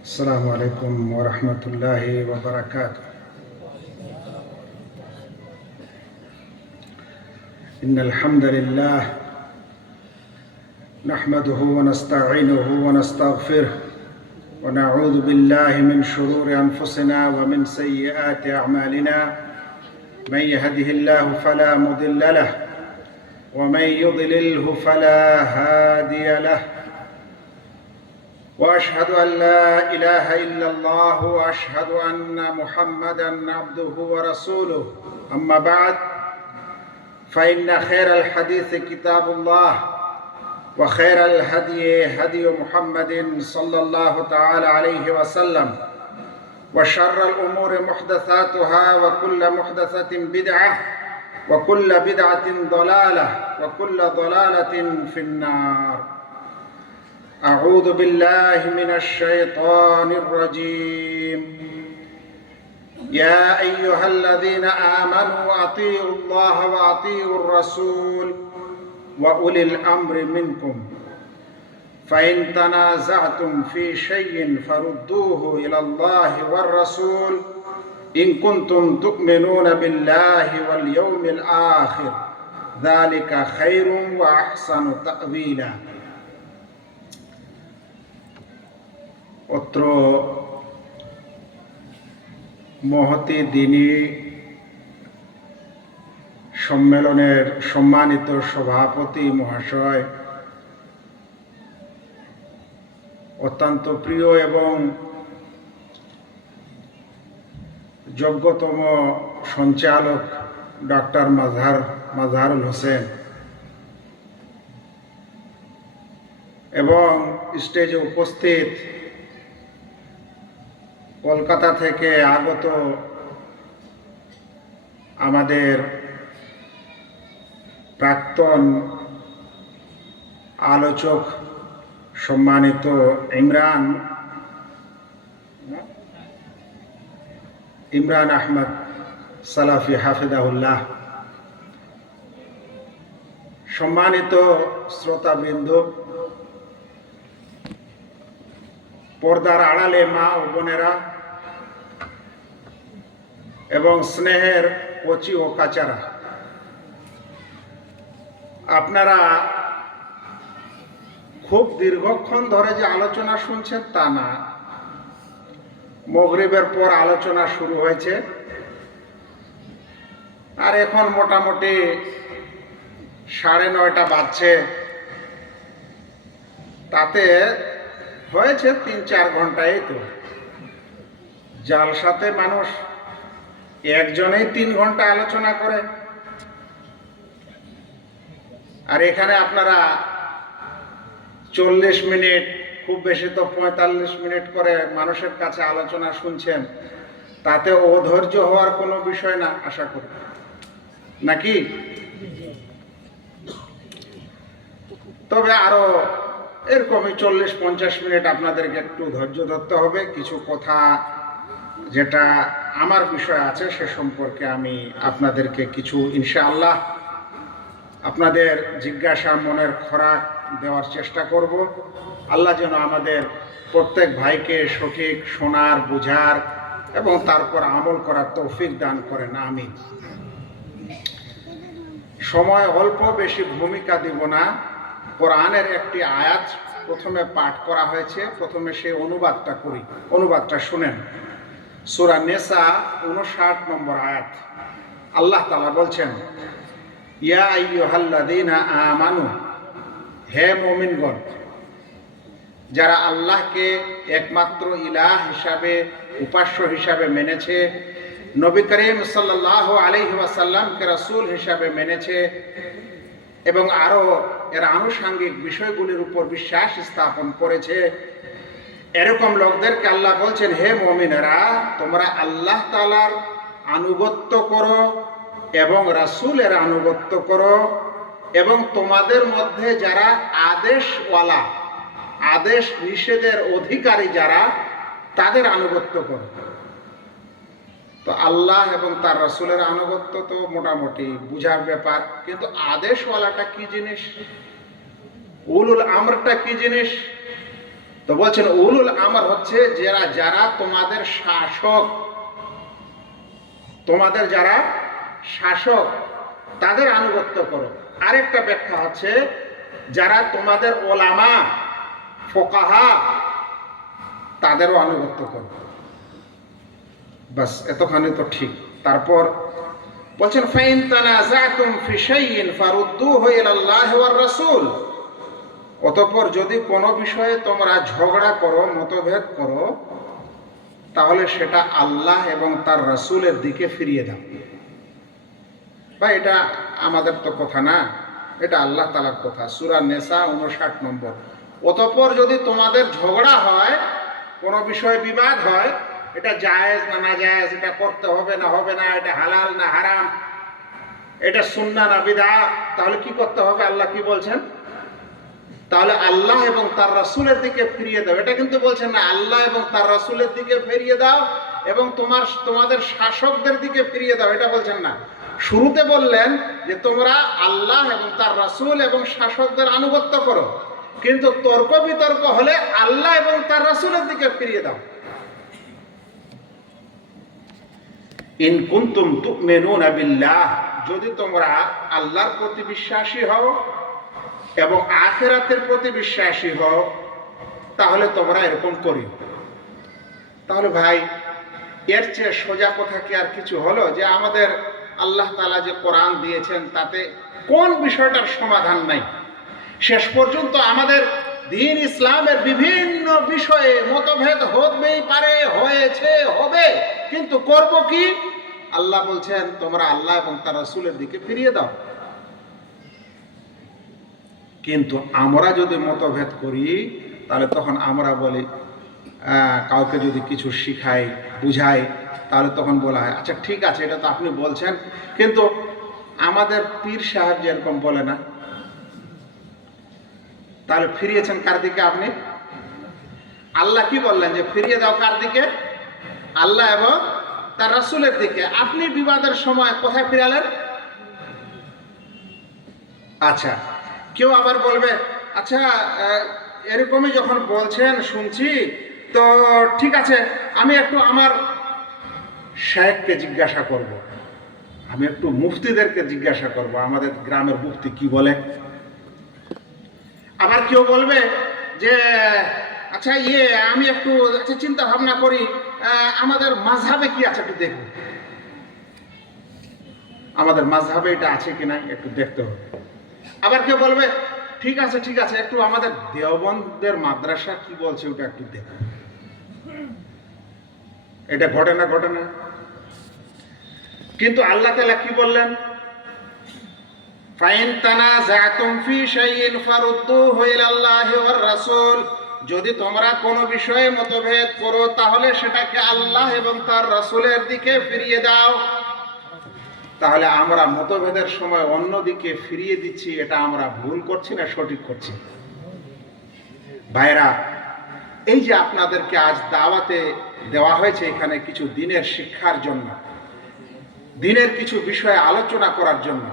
السلام عليكم ورحمة الله وبركاته. إن الحمد لله نحمده ونستعينه ونستغفره ونعوذ بالله من شرور أنفسنا ومن سيئات أعمالنا. من يهده الله فلا مضل له ومن يضلله فلا هادي له، وأشهد أن لا إله إلا الله وأشهد أن محمدًا عبده ورسوله. أما بعد، فإن خير الحديث كتاب الله، وخير الهدي هدي محمد صلى الله تعالى عليه وسلم، وشر الأمور محدثاتها، وكل محدثة بدعة، وكل بدعة ضلالة، وكل ضلالة في النار. أعوذ بالله من الشيطان الرجيم. يا أيها الذين آمنوا أطيعوا الله وأطيعوا الرسول وأولي الأمر منكم، فإن تنازعتم في شيء فردوه إلى الله والرسول إن كنتم تؤمنون بالله واليوم الآخر، ذلك خير وأحسن تأويلا। অত্র মহতি দিনী সম্মেলনের সম্মানিত সভাপতি মহাশয়, অত্যন্ত প্রিয় এবং যোগ্যতম সঞ্চালক ডক্টর মাজহারুল হোসেন এবং স্টেজে উপস্থিত কলকাতা থেকে আগত আমাদের প্রাক্তন আলোচক সম্মানিত ইমরান আহমদ সালাফি হাফিজাহুল্লাহ, সম্মানিত শ্রোতাবৃন্দ, পর্দার আড়ালে মা ও বোনেরা এবং স্নেহের কচি ও কাচারা, আপনারা খুব দীর্ঘক্ষণ ধরে যে আলোচনা শুনছেন তা না। মাগরিবের পর আলোচনা শুরু হয়েছে, আর এখন মোটামুটি 9:30 বাজছে। তাতে হয়েছে 3-4 ঘন্টাই তো। জালসাতে মানুষ একজনেই 3 ঘন্টা আলোচনা করে, আর এখানে আপনারা 40 মিনিট, খুব বেশি তো 45 মিনিট করে মানুষের কাছে আলোচনা শুনছেন। তাতে অধৈর্য হওয়ার কোনো বিষয় না, আশা করি, নাকি? তবে আরো এরকমই 40-50 মিনিট আপনাদেরকে একটু ধৈর্য ধরতে হবে। কিছু কথা যেটা আমার বিষয় আছে সে সম্পর্কে আমি আপনাদেরকে কিছু ইনশাআল্লাহ আপনাদের জিজ্ঞাসা মনের খোরাক দেওয়ার চেষ্টা করব। আল্লাহ যেন আমাদের প্রত্যেক ভাইকে সঠিক শোনার, বুঝার এবং তারপর আমল করার তৌফিক দান করেন, আমিন। সময় অল্প, বেশি ভূমিকা দিব না। কোরআনের একটি আয়াত প্রথমে পাঠ করা হয়েছে, প্রথমে সেই অনুবাদটা করি। অনুবাদটা শুনেন। সূরা নিসা 59 নম্বর আয়াত। আল্লাহ তাআলা বলছেন, ইয়া আইয়ুহাল্লাযীনা আমানু, হে মুমিনগণ, যারা আল্লাহকে একমাত্র ইলাহ হিসাবে, উপাস্য হিসাবে মেনেছে, নবী করিম সাল্লাল্লাহু আলাইহি ওয়াসাল্লামকে রাসূল হিসাবে মেনেছে এবং আরো এর আনুষঙ্গিক বিষয়গুলির উপর বিশ্বাস স্থাপন করেছে, এরকম লোকদেরকে আল্লাহ বলছেন, হে মুমিনেরা, তোমরা আল্লাহ তাআলার আনুগত্য করো এবং রাসূলের আনুগত্য করো, এবং তোমাদের মধ্যে যারা আদেশওয়ালা, আদেশ নিষেধের অধিকারী যারা, তাদের আনুগত্য করো। তো আল্লাহ এবং তার রাসূলের আনুগত্য তো মোটামুটি বুঝার ব্যাপার, কিন্তু আদেশওয়ালাটা কি জিনিস, উলুল আমরটা কি জিনিস, তো তো বলছেন উলুল আমর হচ্ছে যারা তোমাদের শাসক, তোমাদের যারা শাসক তাদের আনুগত্য করো। আরেকটা ব্যাখ্যা হচ্ছে যারা তোমাদের ওলামা ফোকাহা তাদেরও আনুগত্য করো। বাস এতখানি তো ঠিক। তারপর বলছেন ফাইন তানাজাতুম ফি শাইইন ফারুদ্দুহু ইলাল্লাহি ওয়ার রাসূল, অতঃপর যদি কোনো বিষয়ে তোমরা ঝগড়া করো, মতভেদ করো, তাহলে সেটা আল্লাহ এবং তার রাসূলের দিকে ফিরিয়ে দাও। ভাই এটা আমাদের তো কথা না, এটা আল্লাহ তাআলার কথা। সূরা নিসা 59 নম্বর। অতঃপর যদি তোমাদের ঝগড়া হয়, কোনো বিষয়ে বিবাদ হয়, এটা জায়েজ না নাজায়েজ, এটা করতে হবে না হবে না, এটা হালাল না হারাম, এটা সুন্নাহ না বিদআত, তাহলে কি করতে হবে? আল্লাহ কি বলছেন? তাহলে আল্লাহ এবং তার রাসূলের দিকে ফিরিয়ে দাও। এটা কিন্তু বলছেন না আল্লাহ এবং তার রাসূলের দিকে ফিরিয়ে দাও এবং তোমাদের শাসকদের দিকে ফিরিয়ে দাও, এটা বলছেন না। শুরুতে বললেন যে তোমরা আল্লাহ এবং তার রাসূল এবং শাসকদের আনুগত্য করো, কিন্তু তর্ক বিতর্ক হলে আল্লাহ এবং তার রাসূলের দিকে ফিরিয়ে দাও। ইন কুনতুম তুমিনুনা বিল্লাহ, যদি তোমরা আল্লাহর প্রতি বিশ্বাসী হও এবং আখিরাতের প্রতি বিশ্বাসী হও, তাহলে তোমরা এরকম করিও। তাহলে ভাই এর চেয়ে সোজা কথা কি আর কিছু হলো? যে আমাদের আল্লাহ তাআলা যে কোরআন দিয়েছেন তাতে কোন বিষয়টার সমাধান নাই? শেষ পর্যন্ত আমাদের দ্বীন ইসলামের বিভিন্ন বিষয়ে মতভেদ হতেই পারে, হয়েছে, হবে, কিন্তু করব কি? আল্লাহ বলছেন তোমরা আল্লাহ এবং তার রাসূলের দিকে ফিরিয়ে দাও। কিন্তু আমরা যদি মতভেদ করি তাহলে তখন আমরা বলি, কাউকে যদি কিছু শিখাই বুঝাই তাহলে তখন বলা হয় আচ্ছা ঠিক আছে এটা তো আপনি বলছেন, কিন্তু আমাদের পীর সাহেব যেরকম বলে না। তাহলে ফিরিয়েছেন কার দিকে আপনি? আল্লাহ কি বললেন যে ফিরিয়ে দাও কার দিকে? আল্লাহ এবং তার রাসূলের দিকে। আপনি বিবাদের সময় কোথায় ফিরালেন? আচ্ছা, কেউ আবার বলবে আচ্ছা এরকমই যখন বলছেন শুনছি, তো ঠিক আছে আমি একটু আমার শায়েখকে জিজ্ঞাসা করব, আমি একটু মুফতিদেরকে জিজ্ঞাসা করব, আমাদের গ্রামের মুফতি কি বলে। আবার কেউ বলবে যে আচ্ছা আমি একটু চিন্তা ভাবনা করি, আমাদের মাযহাবে কি আছে একটু দেখব, আমাদের মাযহাবে এটা আছে কিনা একটু দেখতে হবে। আবার কেউ বলবে ঠিক আছে একটু আমাদের দেওবন্দের মাদ্রাসা কি বলছে ওটা একটু দেখো। এটা ঘটে না? কিন্তু আল্লাহ তাআলা কি বললেন? ফাইন তানাজাতুম ফি শাইইন ফারুদ্দুহু ইলাল্লাহি ওয়ার রাসূল, যদি তোমরা কোনো বিষয়ে মতভেদ করো তাহলে সেটাকে আল্লাহ এবং তার রাসূলের দিকে ফিরিয়ে দাও। তাহলে আমরা মতভেদের সময় অন্যদিকে ফিরিয়ে দিচ্ছি, এটা আমরা ভুল করছি না সঠিক করছি? ভাইরা, এই যে আপনাদেরকে আজ দাওয়াতে দেওয়া হয়েছে এখানে কিছু দিনের শিক্ষার জন্য, দিনের কিছু বিষয়ে আলোচনা করার জন্য।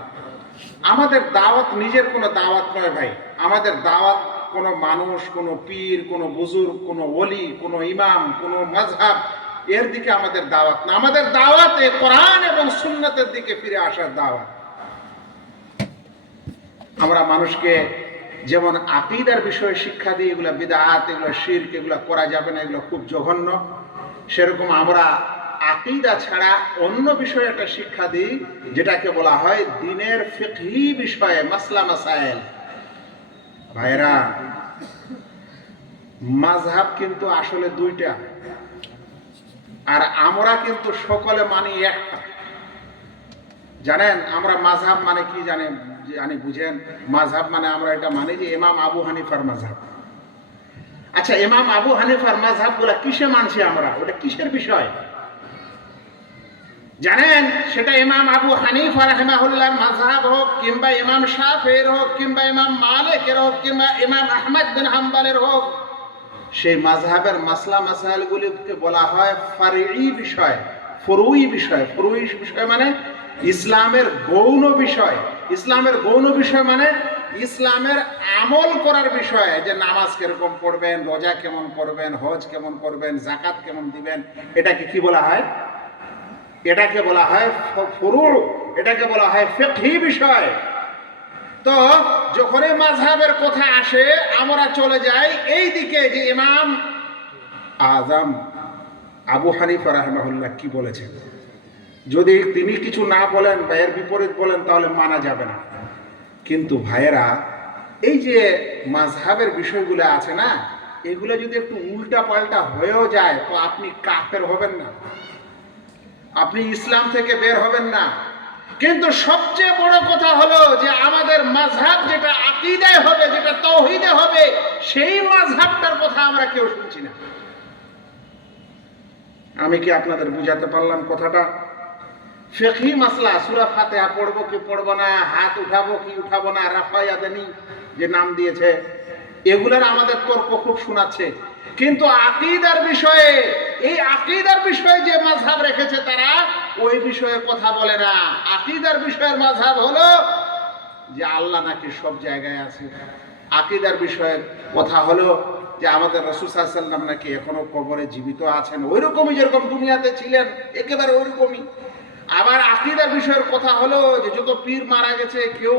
আমাদের দাওয়াত নিজের কোনো দাওয়াত নয় ভাই। আমাদের দাওয়াত কোনো মানুষ, কোনো পীর, কোনো বুজুর্গ, কোনো ওলি, কোনো ইমাম, কোনো মাযহাব এর দিকে আমাদের দাওয়াত না। আমাদের দাওয়াতে কোরআন এবং সুন্নাতের দিকে ফিরে আসার দাওয়াত। আমরা মানুষকে যেমন আকীদার বিষয়ে শিক্ষা দিই, এগুলো বিদআত, এগুলো শিরক, এগুলো করা যাবে না, এগুলো খুব জঘন্য, সেরকম আমরা আকীদা ছাড়া অন্য বিষয়ে একটা শিক্ষা দিই যেটাকে বলা হয় দ্বীনের ফিকহি বিষয়ে মাসলা মাসাইল। ভাইরা, মাযহাব কিন্তু আসলে দুইটা, আর আমরা কিন্তু সকলে মানি একটা। জানেন আমরা মাযহাব মানে কি জানি বুঝেন? মাযহাব মানে আমরা এটা মানি যে ইমাম আবু হানিফার মাযহাব। আচ্ছা, ইমাম আবু হানিফার মাযহাব গুলা কিসে মানছি আমরা? ওটা কিসের বিষয় জানেন? সেটা ইমাম আবু হানিফা রাহিমাহুল্লাহর মাযহাব হোক, কিংবা ইমাম শাফিঈর হোক, কিংবা ইমাম মালিকের হোক, কিংবা ইমাম আহমদ বিন হাম্বলের হোক, সেই মাযহাবের মাসলা মাসাইলগুলিকে বলা হয় ফারঈ বিষয়, ফুরুই বিষয়। ফুরুই বিষয় মানে ইসলামের গৌণ বিষয়। ইসলামের গৌণ বিষয় মানে ইসলামের আমল করার বিষয়ে, যে নামাজ কিরকম পড়বেন, রোজা কেমন করবেন, হজ কেমন করবেন, যাকাত কেমন দিবেন, এটাকে কি বলা হয়? এটাকে বলা হয় ফুরু, এটাকে বলা হয় ফিকহি বিষয়। তো যখনই মাযহাবের কথা আসে আমরা চলে যাই এই দিকে, যে ইমাম আযম আবু হানিফা রাহিমাহুল্লাহ কি বলেছেন। যদি তিনি কিছু না বলেন বা এর বিপরীত বলেন তাহলে মানা যাবে না। কিন্তু ভাইয়েরা, এই যে মাযহাবের বিষয়গুলো আছে না, এগুলো যদি একটু উল্টা পাল্টা হয়েও যায় তো আপনি কাফের হবেন না, আপনি ইসলাম থেকে বের হবেন না। কিন্তু সবচেয়ে বড় কথা হলো যে আমাদের মাযহাব যেটা আকীদায় হবে, যেটা তাওহীদে হবে, সেই মাযহাবটার কথা আমরা কেউ শুনছি না। আমি কি আপনাদের বুঝাতে পারলাম কথাটা? ফিকহি মাসলা, সূরা ফাতিহা পড়বো কি পড়বো না, হাত উঠাবো কি উঠাবো না, রাফা ইয়াদানি যে নাম দিয়েছে, এগুলার আমাদের তর্ক খুব শোনাচ্ছে। কিন্তু আকীদার বিষয়ে, এই আকীদার বিষয়ে যে মাযহাব রেখেছে তারা ওই বিষয়ে কথা বলে না। আকীদার বিষয়ের মাযহাব হলো যে আল্লাহ নাকি সব জায়গায় আছে। আকীদার বিষয়ে কথা হলো যে আমাদের রাসূল সাল্লাল্লাহু আলাইহি ওয়াসাল্লাম নাকি এখনো কবরে জীবিত আছেন, ওইরকমই যেরকম দুনিয়াতে ছিলেন, একেবারে ওইরকমই। আবার আকীদার বিষয়ের কথা হলো যে যত পীর মারা গেছে, কেউ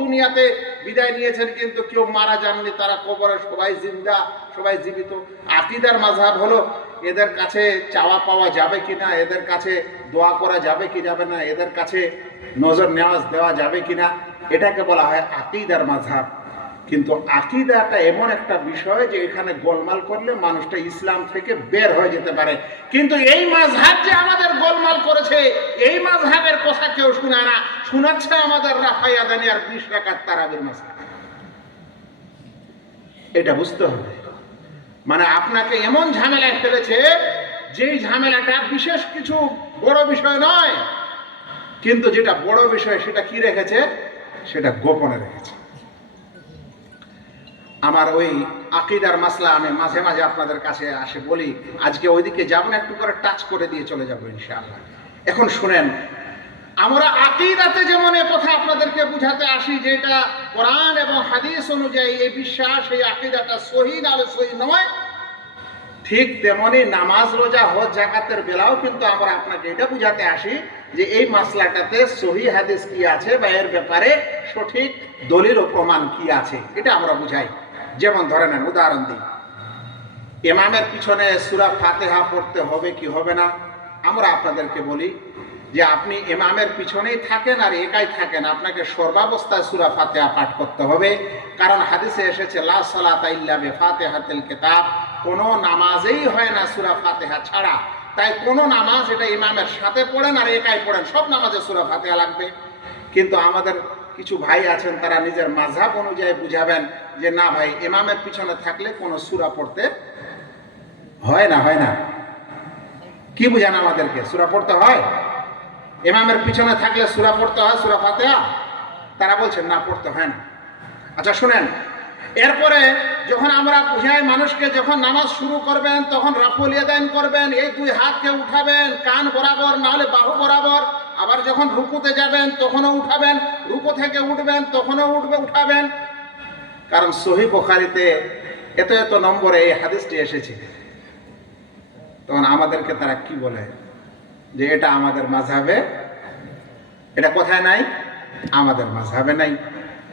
দুনিয়াতে বিদায় নিয়েছেন কিন্তু কেউ মারা যাননি, তারা কবরে সবাই জিন্দা, সবাই জীবিত। আকীদার মাযহাব হলো এদের কাছে চাওয়া পাওয়া যাবে কিনা, এদের কাছে দোয়া করা যাবে কি যাবে না, এদের কাছে নজর নেওয়াজ দেওয়া যাবে কিনা, এটাকে বলা হয় আকীদার মাযহাব। কিন্তু আকীদাটা এমন একটা বিষয় যে এখানে গোলমাল করলে মানুষটা ইসলাম থেকে বের হয়ে যেতে পারে। কিন্তু এই মাযহাব যে আমাদের গোলমাল করেছে, এই মাযহাবের কথা কেউ শোনায় না, শোনাচ্ছে আমাদের রাফা ইয়াদানি আর 20 রাকাত তারাবির মাসলা। এটা বুঝতে হবে। মানে আপনাকে এমন ঝামেলায় ফেলেছে, যেই ঝামেলাটা বিশেষ কিছু বড় বিষয় নয়, কিন্তু যেটা বড় বিষয় সেটা কি রেখেছে, সেটা গোপনে রেখেছে। আমার ওই আকীদার মাসলা আমি মাঝে মাঝে আপনাদের কাছে আসে বলি, আজকে ওইদিকে যাব না, একটু করে টাচ করে দিয়ে চলে যাবো ইনশাআল্লাহ। এখন শুনেন, আমরা আকীদাতে যেমন এই কথা আপনাদেরকে বুঝাতে আসি যে এটা কোরআন এবং হাদিস অনুযায়ী এই বিশ্বাস, এই আকীদাটা সহিহ না সহিহ নয়, ঠিক তেমনি নামাজ, রোজা, হজ, যাকাতের বেলাও কিন্তু আমরা আপনাকে এটা বুঝাতে আসি যে এই মাসলাটাতে সহিহ হাদিস কি আছে বা এর ব্যাপারে সঠিক দলিল ও প্রমাণ কি আছে, এটা আমরা বুঝাই। যেমন ধরে নেন, উদাহরণ দিই, ইমামের পিছনে সূরা ফাতিহা পড়তে হবে কি হবে না। আমরা আপনাদেরকে বলি যে আপনি ইমামের পিছনেই থাকেন আর একাই থাকেন, আপনাকে সর্বাবস্থায় সূরা ফাতিহা পাঠ করতে হবে। কারণ হাদিসে এসেছে লা সালাতা ইল্লা বিফাতিহাতিল কিতাব, কোনো নামাজেই হয় না সূরা ফাতিহা ছাড়া। তাই কোনো নামাজ এটা ইমামের সাথে পড়েন আর একাই পড়েন, সব নামাজে সূরা ফাতিহা লাগবে। কিন্তু আমাদের কিছু ভাই আছেন, তারা নিজের মাযহাব অনুযায়ী বুঝাবেন যে না ভাই, ইমামের পিছনে থাকলে কোনো সূরা পড়তে হয় না। হয় না? কি বুঝান আমাদেরকে? সূরা পড়তে হয়? ইমামের পিছনে থাকলে সূরা পড়তে হয়, সূরা ফাতিহা? তারা বলছেন না, পড়তে হয় না। আচ্ছা শুনেন, এরপরে যখন আমরা বুঝাই মানুষকে, যখন নামাজ শুরু করবেন তখন রাফুল ইয়াদাইন করবেন, এই দুই হাতকে উঠাবেন কান বরাবর, না হলে বাহু বরাবর। আবার যখন রুকুতে যাবেন তখনও উঠাবেন, রুকু থেকে উঠবেন তখনও উঠাবেন। কারণ সহিহ বুখারীতে এত এত নম্বরে এই হাদিসটি এসেছে। তখন আমাদেরকে তারা কি বলে যে এটা আমাদের মাযহাবে, এটা কোথায় নাই? আমাদের মাযহাবে নাই।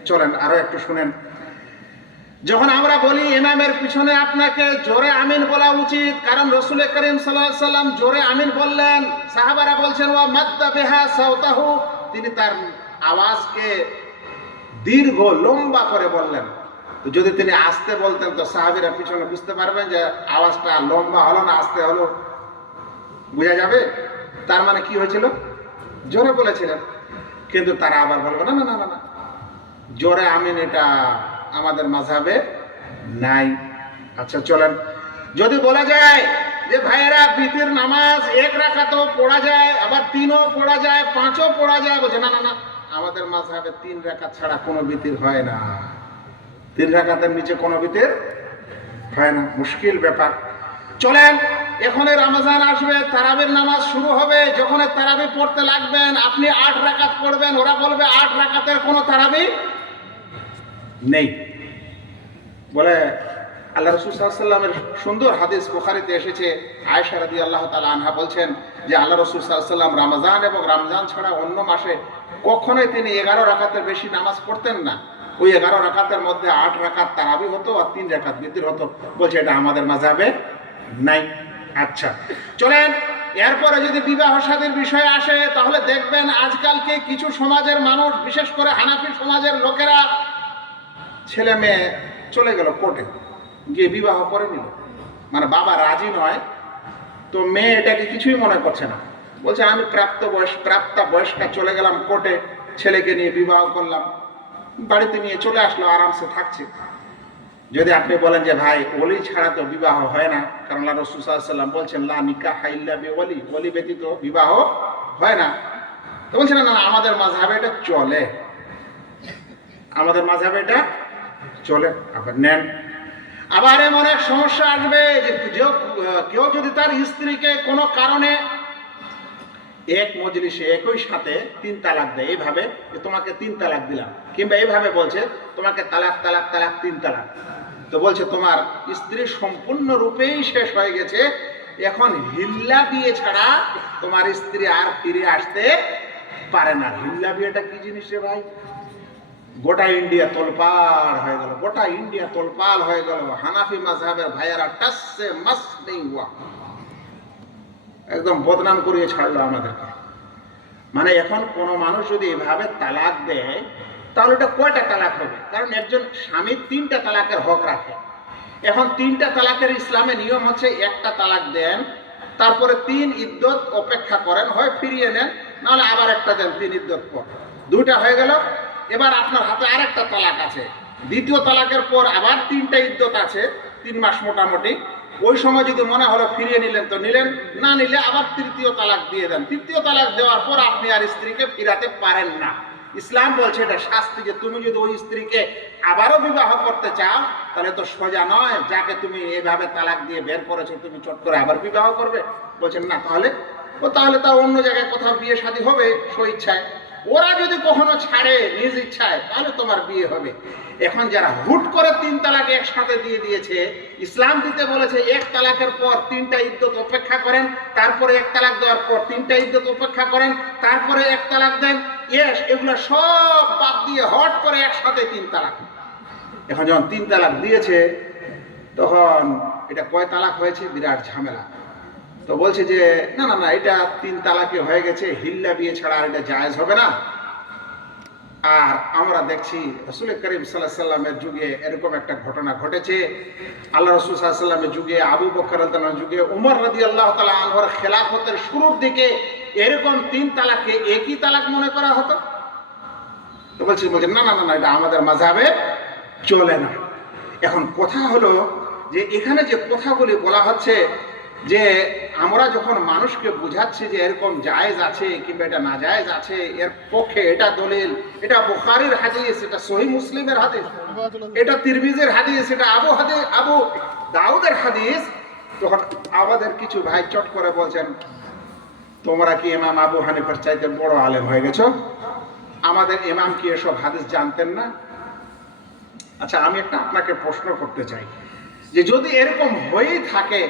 চলেন আরো একটু শুনেন। যখন আমরা বলি ইমামের পিছনে আপনাকে জোরে আমিন বলা উচিত, কারণ রাসূল করিম সাল্লাল্লাহু আলাইহি সাল্লাম জোরে আমিন বললেন। সাহাবারা বলছেন ওয়া মাদ্দা বিহা সাওতাহু, তিনি তার আওয়াজকে দীর্ঘ লম্বা করে বললেন। তো যদি তিনি আস্তে বলতেন তো সাহাবীরা পিছনে বুঝতে পারবেন যে আওয়াজটা লম্বা হলো না আস্তে হলো, বোঝা যাবে। তার মানে কি হয়েছিল? জোরে বলেছিলেন। কিন্তু তারা আবার বলবে না না না না, জোরে আমিন এটা আমাদের মাযহাবে নাই। আচ্ছা চলেন, যদি বলা যায় যে ভাইয়েরা বিতির নামাজ 1 রাকাতও পড়া যায়, আবার 3ও পড়া যায়, 5ও পড়া যায়, বলছে না না না, আমাদের মাযহাবে 3 রাকাত ছাড়া কোনো বিতির হয় না, 3 রাকাতের নিচে কোনো বিতির হয় না। মুশকিল ব্যাপার। চলেন, এখনই রমজান আসবে, তারাবির নামাজ শুরু হবে। যখন তারাবি পড়তে লাগবেন আপনি 8 রাকাত পড়বেন, ওরা বলবে 8 রাকাতের কোনো তারাবি নেই। বলে আল্লাহ রাসূল সাল্লাল্লাহু আলাইহি ওয়াসাল্লামের সুন্দর হাদিস বুখারীতে এসেছে, আয়েশা রাদিয়াল্লাহু তাআলা আনহা বলছেন যে আল্লাহ রাসূল সাল্লাল্লাহু আলাইহি ওয়াসাল্লাম রমজান এবং রমজান ছাড়া অন্য মাসে কখনোই তিনি 11 রাকাতের বেশি নামাজ পড়তেন না। ওই 11 রাকাতের মধ্যে 8 রাকাত তারাবি হতো আর 3 রাকাত বিতর হতো। বলছে এটা আমাদের মাযহাবে নাই। আচ্ছা চলেন, এরপরে যদি বিবাহ শাদীর বিষয়ে আসে তাহলে দেখবেন আজকালকে কিছু সমাজের মানুষ, বিশেষ করে হানাফি সমাজের লোকেরা, ছেলে মেয়ে চলে গেল কোর্টে গিয়ে বিবাহ করে নিল, মানে বাবা রাজি নয়, তো মেয়ে এটাকে কিছুই মনে করছে না, বলছে আমি প্রাপ্তা বয়স্কা চলে গেলাম কোর্টে, ছেলেকে নিয়ে বিবাহ করলাম, বাড়িতে নিয়ে চলে আসলো, আরামসে থাকছে। যদি আপনি বলেন যে ভাই ওলি ছাড়া তো বিবাহ হয় না, কারণ আল্লাহ রাসূল সাল্লাল্লাহু আলাইহি ওয়াসাল্লাম বলছেন লা নিকাহা ইল্লা বিওলি, ওলি ব্যতীত বিবাহ হয় না, তো বলছেন না আমাদের মাযহাবে এটা চলে, আমাদের মাযহাবে এটা চলে। আবার নেন। আবার এমন এক সমস্যা আসবে যে কেউ যদি তার স্ত্রীকে কোনো কারণে এক মজলিসে একই সাথে 3 তালাক দেয়, এইভাবে যে তোমাকে 3 তালাক দিলাম, কিংবা এইভাবে বলছে তোমাকে তালাক তালাক তালাক 3 তালাক, তো বলছে তোমার স্ত্রী সম্পূর্ণরূপেই শেষ হয়ে গেছে, এখন হিল্লা বিয়ে ছাড়া তোমার স্ত্রী আর ফিরে আসতে পারে না। হিল্লা বিয়েটা কি জিনিস রে ভাই? গোটা ইন্ডিয়া তোলপাড় হয়ে গেল, গোটা ইন্ডিয়া তোলপাড় হয়ে গেল। হানাফি মাযহাবের ভাইয়েরা টাসে মাস নেই হুয়া, একদম বদনাম করিয়ে ছাড়লো আমাদেরকে। মানে এখন কোন মানুষ যদি এভাবে তালাক দেয় তাহলে এটা কয়টা তালাক হবে? কারণ একজন স্বামী 3টা তালাকের হক রাখে। এখন 3টা তালাকের ইসলামে নিয়ম হচ্ছে একটা তালাক দেন, তারপরে 3 ইদ্যত অপেক্ষা করেন, হয় ফিরিয়ে নেন, নাহলে আবার একটা দেন 3 ইদ্যত পর, 2টা হয়ে গেল। এবার আপনার হাতে আরেকটা তালাক আছে, দ্বিতীয় তালাকের পর আবার 3টা ইদ্যত আছে, 3 মাস মোটামুটি। ওই সময় যদি মনে হলো ফিরিয়ে নিলেন তো নিলেন, না নিলে আবার 3য় তালাক দিয়ে দেন। 3য় তালাক দেওয়ার পর আপনি আর স্ত্রীকে ফিরাতে পারেন না। ইসলাম বলছে এটা শাস্তি, যে তুমি যদি ওই স্ত্রীকে আবারও বিবাহ করতে চাও তাহলে তো সোজা নয়, যাকে তুমি এইভাবে তালাক দিয়ে বের করেছো তুমি চট করে আবার বিবাহ করবে। বলছেন না, তাহলে তার অন্য জায়গায় কোথাও বিয়ে শাদী হবে স্বইচ্ছায়। ওরা যদি কখনো ছাড়ে নিজ ইচ্ছায় তাহলে তোমার বিয়ে হবে। এখন যারা হুট করে 3 তালাক একসাথে দিয়ে দিয়েছে, ইসলাম দিতে বলেছে 1 তালাকের পর 3টা ইদ্যত অপেক্ষা করেন, তারপরে 1 তালাক দেওয়ার পর 3টা ইদ্যত অপেক্ষা করেন, তারপরে 1 তালাক দেন, এগুলো সব বাদ দিয়ে হট করে একসাথে 3 তালাক। এখন যখন 3 তালাক দিয়েছে তখন এটা কয় তালাক হয়েছে? বিরাট ঝামেলা। তো বলছে যে না না না, এটা 3 তালাকে হয়ে গেছে, হিল্লা বিয়ে ছাড়া আর এটা জায়েজ হবে না। আর আমরা দেখছি রাসূল করিম সাল্লাল্লাহু আলাইহি ওয়াসাল্লামের যুগে এরকম একটা ঘটনা ঘটেছে। আল্লাহ রাসূল সাল্লাল্লাহু আলাইহি ওয়াসাল্লামের যুগে, আবু বকর রাদিয়াল্লাহু আনহুর যুগে, উমর রাদিয়াল্লাহু তাআলা আনহুর খেলাফতের শুরুর দিকে এরকম 3 তালাককে একই তালাক মনে করা হতো। তো বলছে না না না, এটা আমাদের মাযহাবে চলে না। এখন কথা হলো যে এখানে যে কথাগুলি বলা হচ্ছে, যে আমরা যখন মানুষকে বুঝাচ্ছি যে এরকম জায়েজ আছে কিংবা এটা নাজায়েজ আছে, এর পক্ষে এটা দলিল, এটা বুখারীর হাদিস, এটা সহিহ মুসলিমের হাদিস, এটা তিরমিজির হাদিস, এটা আবু দাউদের হাদিস, তখন আমাদের কিছু ভাই চট করে বলছেন তোমরা কি ইমাম আবু হানিফার চাইতে বড় আলেম হয়ে গেছো? আমাদের ইমাম কি এসব হাদিস জানতেন না? আচ্ছা, আমি একটা আপনাকে প্রশ্ন করতে চাই যে যদি এরকম হয়েই থাকে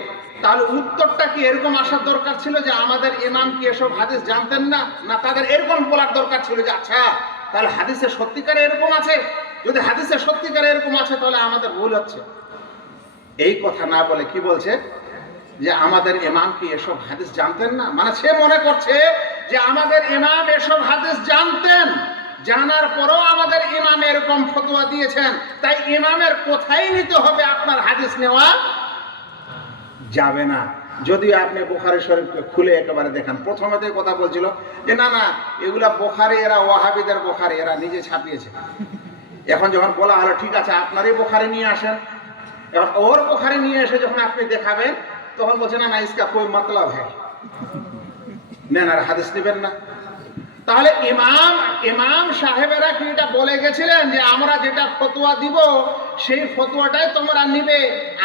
তাহলে উত্তরটা কি এরকম আসার দরকার ছিল যে আমাদের ইমাম কি এসব হাদিস জানতেন না, না তাদের এরকম বলার দরকার ছিল যে আচ্ছা তাহলে হাদিসে সত্যিকারে এরকম আছে, যদি হাদিসে সত্যিকারে এরকম আছে তাহলে আমাদের ভুল হচ্ছে। এই কথা না বলে কি বলছে যে আমাদের ইমাম কি এসব হাদিস জানতেন না, মানে সে মনে করছে যে আমাদের ইমাম এসব হাদিস জানতেন, জানার পরও আমাদের ইমাম এরকম ফতোয়া দিয়েছেন, তাই ইমামের কোথায় নিতে হবে, আপনার হাদিস নেওয়া যাবে না। যদিও আপনি বুখারী শরীফকে খুলে একেবারে দেখেন, প্রথমে কথা বলছিল যে না না এগুলা বুখারী, এরা ওয়াহাবিদের বুখারী, এরা নিজে ছাপিয়েছে। এখন যখন বলা হলো ঠিক আছে আপনারই বুখারী নিয়ে আসেন, এবার ওর বুখারী নিয়ে এসে যখন আপনি দেখাবেন তখন বলছে না না ইসকা কোই মতলব হ্যায়, নেন আর হাদিস নেবেন না। তাহলে ইমাম সাহেবেরা কি এটা বলে গেছিলেন যে আমরা যেটা ফতোয়া দিব সেই ফতোয়াটাই তোমরা নিবে,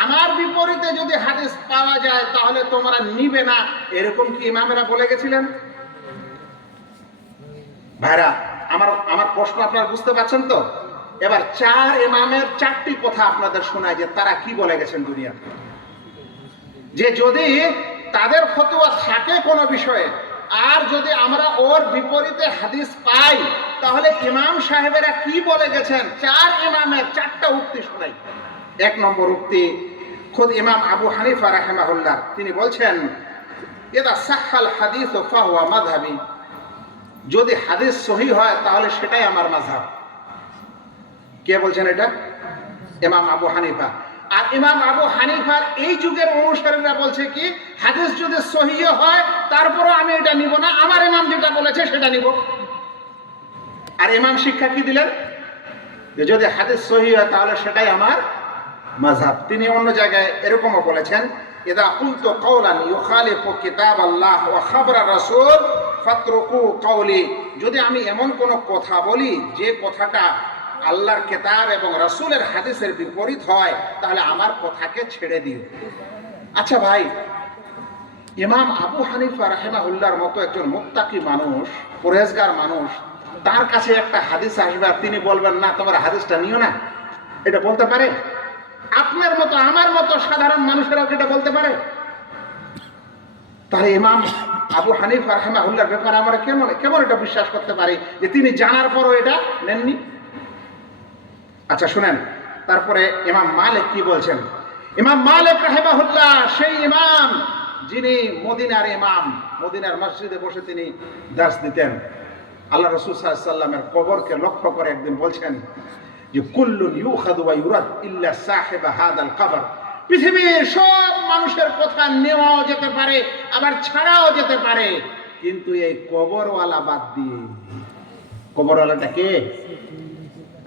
আমার বিপরীতে যদি হাদিস পাওয়া যায় তাহলে তোমরা নিবে না, এরকম কি ইমামেরা বলে গেছিলেন? ভাইরা আমার প্রশ্ন আপনারা বুঝতে পারছেন তো? এবার চার ইমামের চারটি কথা আপনাদের শোনায় যে তারা কি বলে গেছেন দুনিয়াতে, যে যদি তাদের ফতোয়া থাকে কোনো বিষয়ে আর যদি আমরা ওর বিপরীতে হাদিস পাই তাহলে ইমাম সাহেবেরা কি বলে গেছেন চার ইমামের চারটা উক্তি শোনাই। এক নম্বর উক্তি খুদ ইমাম আবু হানিফা রাহিমাহুল্লাহ, তিনি বলছেন ইদা সাহহাল হাদিস ফাহুয়া মাযহাবি, যদি হাদিস সহিহ হয় তাহলে সেটাই আমার মাযহাব। কে বলছেন এটা? ইমাম আবু হানিফা। আর ইমাম আবু হানিফার এই যুগের অনুসারীরা বলছে কি হাদিস যদি সহিহ হয় তারপরও আমি এটা নিব না, আমার ইমাম যেটা বলেছে সেটা নিব। আর ইমাম শিক্ষা কি দিলেন যে যদি হাদিস সহিহ হয় তাহলে সেটাই আমার মাযহাব। তিনি অন্য জায়গায় এরকমও বলেছেন ইদা কুলতু কাওলান ইউখালিফু কিতাবাল্লাহ ওয়া খাবরা রাসূল ফাতরুকু কাওলি, যদি আমি এমন কোন কথা বলি যে কথাটা আল্লাহর কিতাব এবং রাসূলের হাদিসের বিপরীত হয় তাহলে আমার কথাকে ছেড়ে দিও। আচ্ছা ভাই, ইমাম আবু হানিফা রাহিমাহুল্লাহর মতো একজন মুত্তাকি মানুষ, পরহেজগার মানুষ, তার কাছে একটা হাদিস আসবে আর তিনি বলবেন না তোমার হাদিসটা নিও না, এটা বলতে পারে? আপনার মতো আমার মতো সাধারণ মানুষেরাও এটা বলতে পারে? তাহলে ইমাম আবু হানিফা রাহিমাহুল্লাহর ব্যাপারে আমরা কেমন এটা বিশ্বাস করতে পারি যে তিনি জানার পরও এটা নেননি? আচ্ছা শুনেন, তারপরে ইমাম মালিক কি বলছেন। ইমাম মালিক রাহিমাহুল্লাহ সেই ইমাম যিনি মদিনার ইমাম, মদিনার মসজিদে বসে তিনি দার্স দিতেন। আল্লাহ রাসূল সাল্লাল্লাহু আলাইহি ওয়াসাল্লামের কবরকে লক্ষ্য করে একদিন বলছেন যে কুল্লুন ইউখাযু ওয়া ইউরাদ ইল্লা সাহিবা হাদাল কবর, পৃথিবীর সব মানুষের কথা নেওয়াও যেতে পারে আবার ছাড়াও যেতে পারে, কিন্তু এই কবরওয়ালা বাদ দিয়ে। কবরওয়ালাটা কে?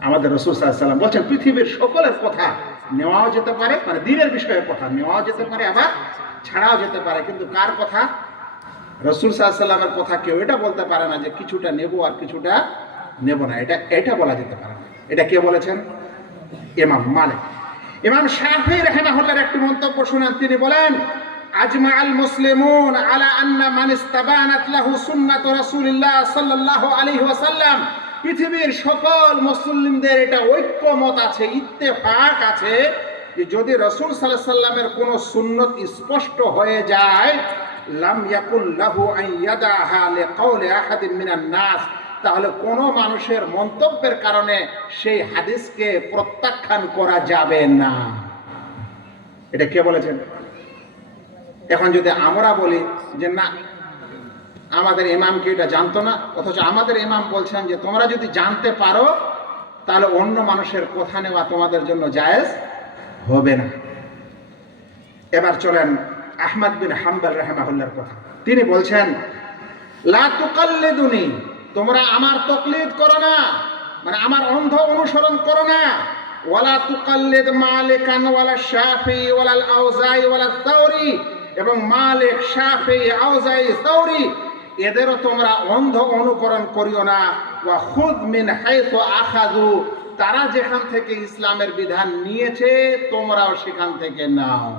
আমাদের রাসূল সাল্লাল্লাহু আলাইহি ওয়াসাল্লাম বলছেন পৃথিবীর সকলের কথা নেওয়াও যেতে পারে, মানে দ্বীনের বিষয়ে কথা নেওয়াও যেতে পারে আবার ছাড়াও যেতে পারে, কিন্তু কার কথা? রাসূল সাল্লাল্লাহু আলাইহি ওয়াসাল্লামের কথা কেউ এটা বলতে পারে না যে কিছুটা নেব আর কিছুটা নেব না, এটা বলা যেতে পারে না। এটা কে বলেছেন? ইমাম মালিক। ইমাম শাফিঈ রাহিমাহুল্লাহর একটি মন্তব্য শুনেন, তিনি বলেন আজমাআল মুসলিমুন আলা আন্না মান ইস্তাবানাত লাহু সুন্নাতু রাসূলিল্লাহ সাল্লাল্লাহু আলাইহি ওয়াসাল্লাম, পৃথিবীর সকল মুসলিমদের এটা ঐক্যমত আছে, ইত্তেফাক আছে যে যদি রাসূল সাল্লাল্লাহু আলাইহি ওয়াসাল্লামের কোনো সুন্নত স্পষ্ট হয়ে যায় লাম ইয়াকুল লাহু আন ইয়াদাহা লিকাউলি আহাদিন মিনান নাস, তাহলে কোনো মানুষের মন্তব্যের কারণে সেই হাদিসকে প্রত্যাখ্যান করা যাবে না। এটা কে বলেছেন? এখন যদি আমরা বলি যে না আমাদের ইমামকে এটা জানতো না, অথচ আমাদের ইমাম বলছেন যে তোমরা যদি জানতে পারো তাহলে অন্য মানুষের কথা নেওয়া তোমাদের জন্য জায়েজ হবে না। এবার চলেন আহমদ বিন হাম্বল রাহিমাহুল্লাহর কথা। তিনি বলছেন লা তুকাল্লিদুনি, তোমরা আমার তাকলিদ করো না, মানে আমার অন্ধ অনুসরণ করো না। ওয়ালা তুকাল্লিদ মালিকান ওয়ালা শাফি ওয়ালা আউজাই ওয়ালা তাওরি, এবং মালিক, শাফি, আউজাই, তাওরি এদেরও তোমরা অন্ধ অনুকরণ করিও না। ওয়া খুদ মিন হাইথু আখাযু, তারা যেখান থেকে ইসলামের বিধান নিয়েছে তোমরাও সেখান থেকে নাও।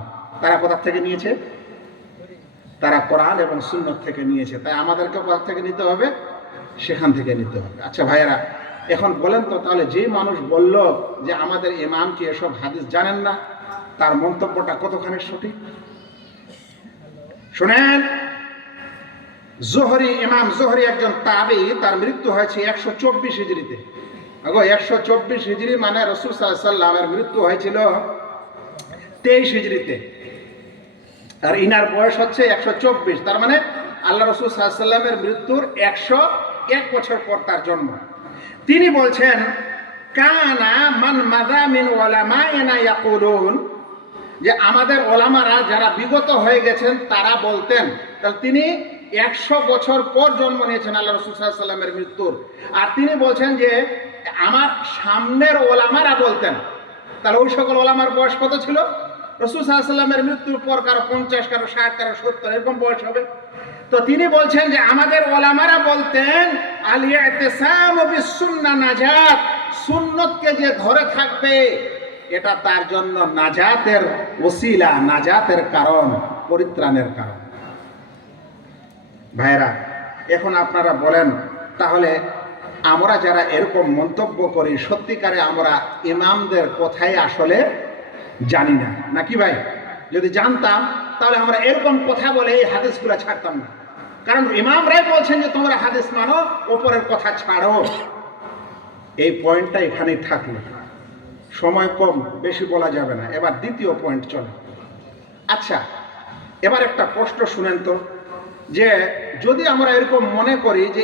তারা কোথা থেকে নিয়েছে? তারা কোরআন এবং সুন্নাত থেকে নিয়েছে, তাই আমাদেরকে কোথা থেকে নিতে হবে? সেখান থেকে নিতে হবে। আচ্ছা ভাইয়েরা, এখন বলেন তো তাহলে যে মানুষ বলল যে আমাদের ইমাম কি এসব হাদিস জানেন না, তার মন্তব্যটা কতখানি সঠিক? শুনেন, জোহরি, ইমাম জোহরি একজন তাবি, তার মৃত্যু হয়েছে 124 হিজরিতে। 124 হিজরি মানে রাসূল সাল্লাল্লাহু আলাইহি ওয়াসাল্লামের মৃত্যু হয়েছিল 23 হিজরিতে, আর ইনার বয়স হচ্ছে 124, তার মানে আল্লাহ রাসূল সাল্লাল্লাহু আলাইহি ওয়াসাল্লামের মৃত্যুর 101 বছর পর তার জন্ম। তিনি বলছেন কানা মান মাযা মিন উলামাইনা ইয়াকুলুন, যে আমাদের ওলামারা যারা বিগত হয়ে গেছেন তারা বলতেন, তাহলে তিনি 100 বছর পর জন্ম নিয়েছেন আল্লাহ রাসূল সাল্লাল্লাহু আলাইহি ওয়াসাল্লামের মৃত্যুর, আর তিনি বলছেন যে আমার সামনের ওলামারা বলতেন। তাহলে ওই সকল ওলামার বয়স কত ছিল? রাসূল সাল্লাল্লাহু আলাইহি ওয়াসাল্লামের মৃত্যুর পর কারো 50, কারো 60, কারো 70 এরকম বয়স হবে। তো তিনি বলছেন যে আমাদের ওলামারা বলতেন আল ইতিসামু বিসুন্নাহ নাজাত, সুন্নতকে যে ধরে থাকবে এটা তার জন্য নাজাতের ওসিলা, নাজাতের কারণ, পরিত্রাণের কারণ। ভাইরা, এখন আপনারা বলেন তাহলে আমরা যারা এরকম মন্তব্য করি সত্যিকারে আমরা ইমামদের কথাই আসলে জানি না, নাকি ভাই? যদি জানতাম তাহলে আমরা এরকম কথা বলে এই হাদিসগুলো ছাড়তাম না। কারণ ইমামরাই বলছেন যে তোমরা হাদিস মানো, ওপরের কথা ছাড়ো। এই পয়েন্টটা এখানেই থাকলো, সময় কম, বেশি বলা যাবে না। এবার দ্বিতীয় পয়েন্ট চলে। আচ্ছা, এবার একটা প্রশ্ন শুনেন তো, যে যদি আমরা এরকম মনে করি যে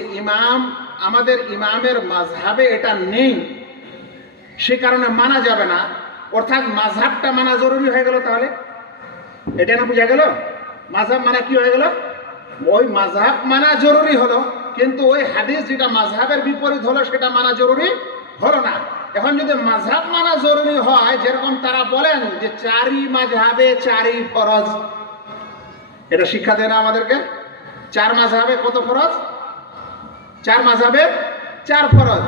আমাদের ইমামের মাযহাবে এটা নেই, সে কারণে মানা যাবে না, অর্থাৎ মাযহাবটা মানা জরুরি হয়ে গেল, তাহলে এটা না বোঝা গেল? মাযহাব মানা কি হয়ে গেল? ওই মাযহাব মানা জরুরি হলো, কিন্তু ওই হাদিস যেটা মাযহাবের বিপরীত হলো সেটা মানা জরুরি হলো না। এখন যদি মাযহাব মানা জরুরি হয়, যেরকম তারা বলেন যে চারই মাযহাবে চারই ফরজ, এটা শিক্ষা দেয় না আমাদেরকে? চার মাযহাবে কত ফরজ? চার মাযহাবে চার ফরজ।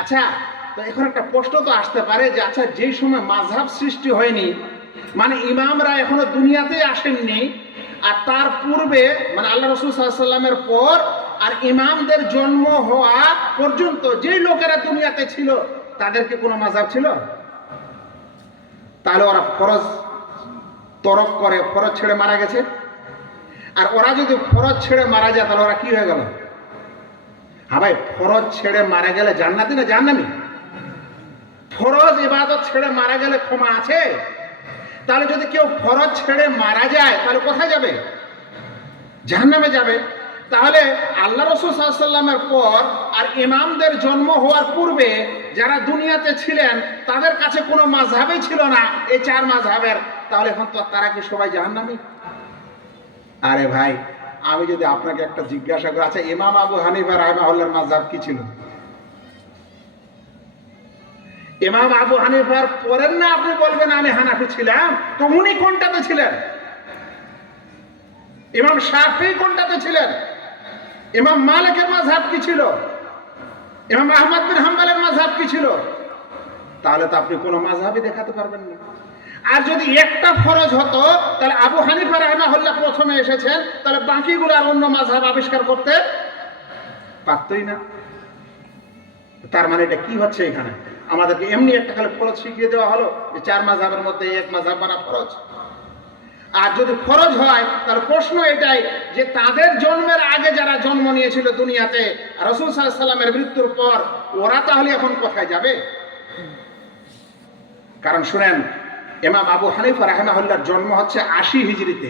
আচ্ছা, তো এখন একটা প্রশ্ন তো আসতে পারে যে আচ্ছা, যেই সময় মাযহাব সৃষ্টি হয়নি, মানে ইমামরা এখনো দুনিয়াতেই আসেননি, আর তার পূর্বে মানে আল্লাহ রাসূল সাল্লাল্লাহু আলাইহি ওয়াসাল্লামের পর আর ইমামদের জন্ম হওয়া পর্যন্ত যেই লোকেরা দুনিয়াতে ছিল তাদেরকে কোনো মাযহাব ছিল? তাহলে ওরা ফরজ তরক করে, ফরজ ছেড়ে মারা গেছে। আর ওরা যদি ফরজ ছেড়ে মারা যায় তাহলে ওরা কি হয়ে গেল? হ্যাঁ ভাই, ফরজ ছেড়ে মারা গেলে জান্নাতি না জাহান্নামী? ফরজ ইবাদত ছেড়ে মারা গেলে ক্ষমা আছে? তাহলে যদি কেউ ফরজ ছেড়ে মারা যায় তাহলে কোথায় যাবে? জাহান্নামে যাবে। তাহলে আল্লাহ রাসূল সাল্লাল্লাহু আলাইহি ওয়াসাল্লামের পর আর ইমামদের জন্ম হওয়ার পূর্বে যারা দুনিয়াতে ছিলেন তাদের কাছে কোনো মাযহাবই ছিল না এই চার মাযহাবের, তাহলে এখন তো তারা কি সবাই জাহান্নামী? আরে ভাই, আমি যদি আপনাকে একটা জিজ্ঞাসা করি, আচ্ছা ইমাম আবু হানিফা রাহিমাহুল্লাহর মাযহাব কি ছিল? ইমাম আবু হানিফার পরের না আপনি বলবেন আমি হানাফি ছিলাম, তো উনি কোনটাতে ছিলেন? ইমাম শাফিঈ কোনটাতে ছিলেন? ইমাম মালিকের মাযহাব কি ছিল? ইমাম আহমদ বিন হাম্বলের মাযহাব কি ছিল? তাহলে তো আপনি কোনো মাযহাবই দেখাতে পারবেন না। আর যদি একটা ফরজ হতো তাহলে আবু হানিফা রাহিমাহুল্লাহ প্রথমে এসেছেন, তাহলে বাকিগুলো আর অন্য মাযহাব আবিষ্কার করতে পারতই না। তার মানে এটা কি হচ্ছে? এখানে আমাদেরকে এমনি একটা খালি ফরজ শিখিয়ে দেওয়া হলো যে চার মাযহাবের মধ্যে এক মাযহাব মানা ফরজ। আর যদি ফরজ হয় তাহলে প্রশ্ন এটাই যে তাদের জন্মের আগে যারা জন্ম নিয়েছিল দুনিয়াতে রাসূল সাল্লাল্লাহু আলাইহি ওয়াসাল্লামের মৃত্যুর পর, ওরা তাহলে এখন কোথায় যাবে? কারণ শুনেন, ইমাম আবু হানিফা রাহিমাহুল্লাহর জন্ম হচ্ছে ৮০ হিজরিতে,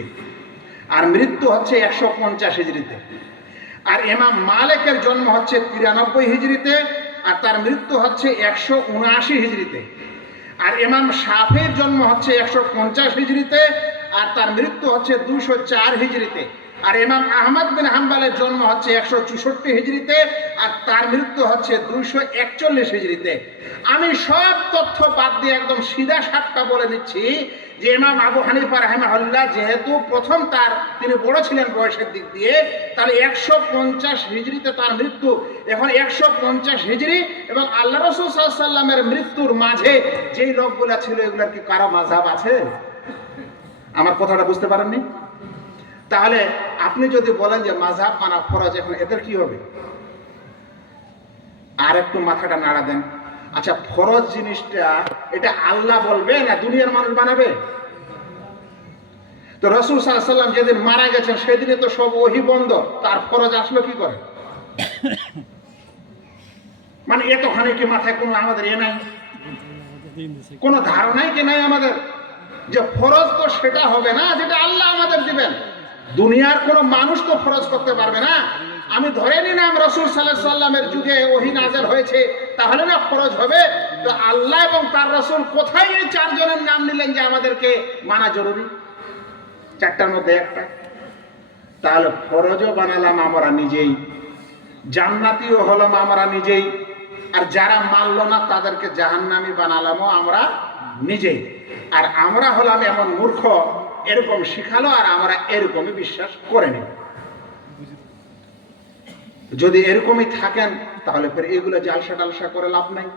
আর মৃত্যু হচ্ছে ১৫০ হিজরিতে। আর ইমাম মালিকের জন্ম হচ্ছে ৯৩ হিজরিতে, আর তার মৃত্যু হচ্ছে ১৭৯ হিজরিতে। আর ইমাম শাফিঈর জন্ম হচ্ছে ১৫০ হিজরিতে, আর তার মৃত্যু হচ্ছে ২০৪ হিজরিতে। আর ইমাম আহমদ বিন হাম্বলের জন্ম হচ্ছে ১৬৪ হিজরিতে, আর তার মৃত্যু হচ্ছে ২৪১ হিজরিতে। আমি সব তথ্য বাদ দিয়ে একদম সিধা সাপটা বলে নিচ্ছি যে ইমাম আবু হানিফা রাহিমাহুল্লাহ যেহেতু প্রথম তিনি বড় ছিলেন বয়সের দিক দিয়ে, তাহলে ১৫০ হিজরিতে তার মৃত্যু। এখন ১৫০ হিজরি এবং আল্লাহ রাসূল সাল্লাল্লাহু আলাইহি ওয়াসাল্লামের মৃত্যুর মাঝে যেই লোকগুলা ছিল এগুলার কি কারো মাযহাব আছে? আমার কথাটা বুঝতে পারেননি? তাহলে আপনি যদি বলেন যে মাযহাব মানা ফরজ, এখন এদের কি হবে? আর একটু মাথাটা নাড়া দেন। আচ্ছা, ফরজ জিনিসটা এটা আল্লাহ বলবে না দুনিয়ার মানুষ বানাবে? তো রাসূল সাল্লাল্লাহু আলাইহি ওয়াসাল্লাম যেদিন মারা গেছেন সেদিনে তো সব ওহী বন্ধ, তার ফরজ আসলো কি করে? মানে এতখানি কি মাথায় কোনো আমাদের নাই, কোনো ধারণাই কি নাই আমাদের যে ফরজ তো সেটা হবে না যেটা আল্লাহ আমাদের দিবেন? দুনিয়ার কোনো মানুষ তো ফরজ করতে পারবে না। আমি ধরে নিলাম রাসূল সাল্লাল্লাহু আলাইহি ওয়াসাল্লামের যুগে ওহী নাযিল হয়েছে, তাহলে না ফরজ হবে? তো আল্লাহ এবং তার রাসূল কোথায় এই চারজনের নাম নিলেন যে আমাদেরকে মানা জরুরি? চারটার মধ্যে একটা। তাহলে ফরজও বানালাম আমরা নিজেই, জান্নাতীও হলাম আমরা নিজেই, আর যারা মানল না তাদেরকে জাহান্নামী বানালামও আমরা নিজেই। আর আমরা হলাম এমন মূর্খ, এরকম শিখালো আর আমরা এরকমই বিশ্বাস করে নিই। যদি এরকমই থাকেন তাহলে ফের এগুলো জালসা টালসা করে লাভ নাই।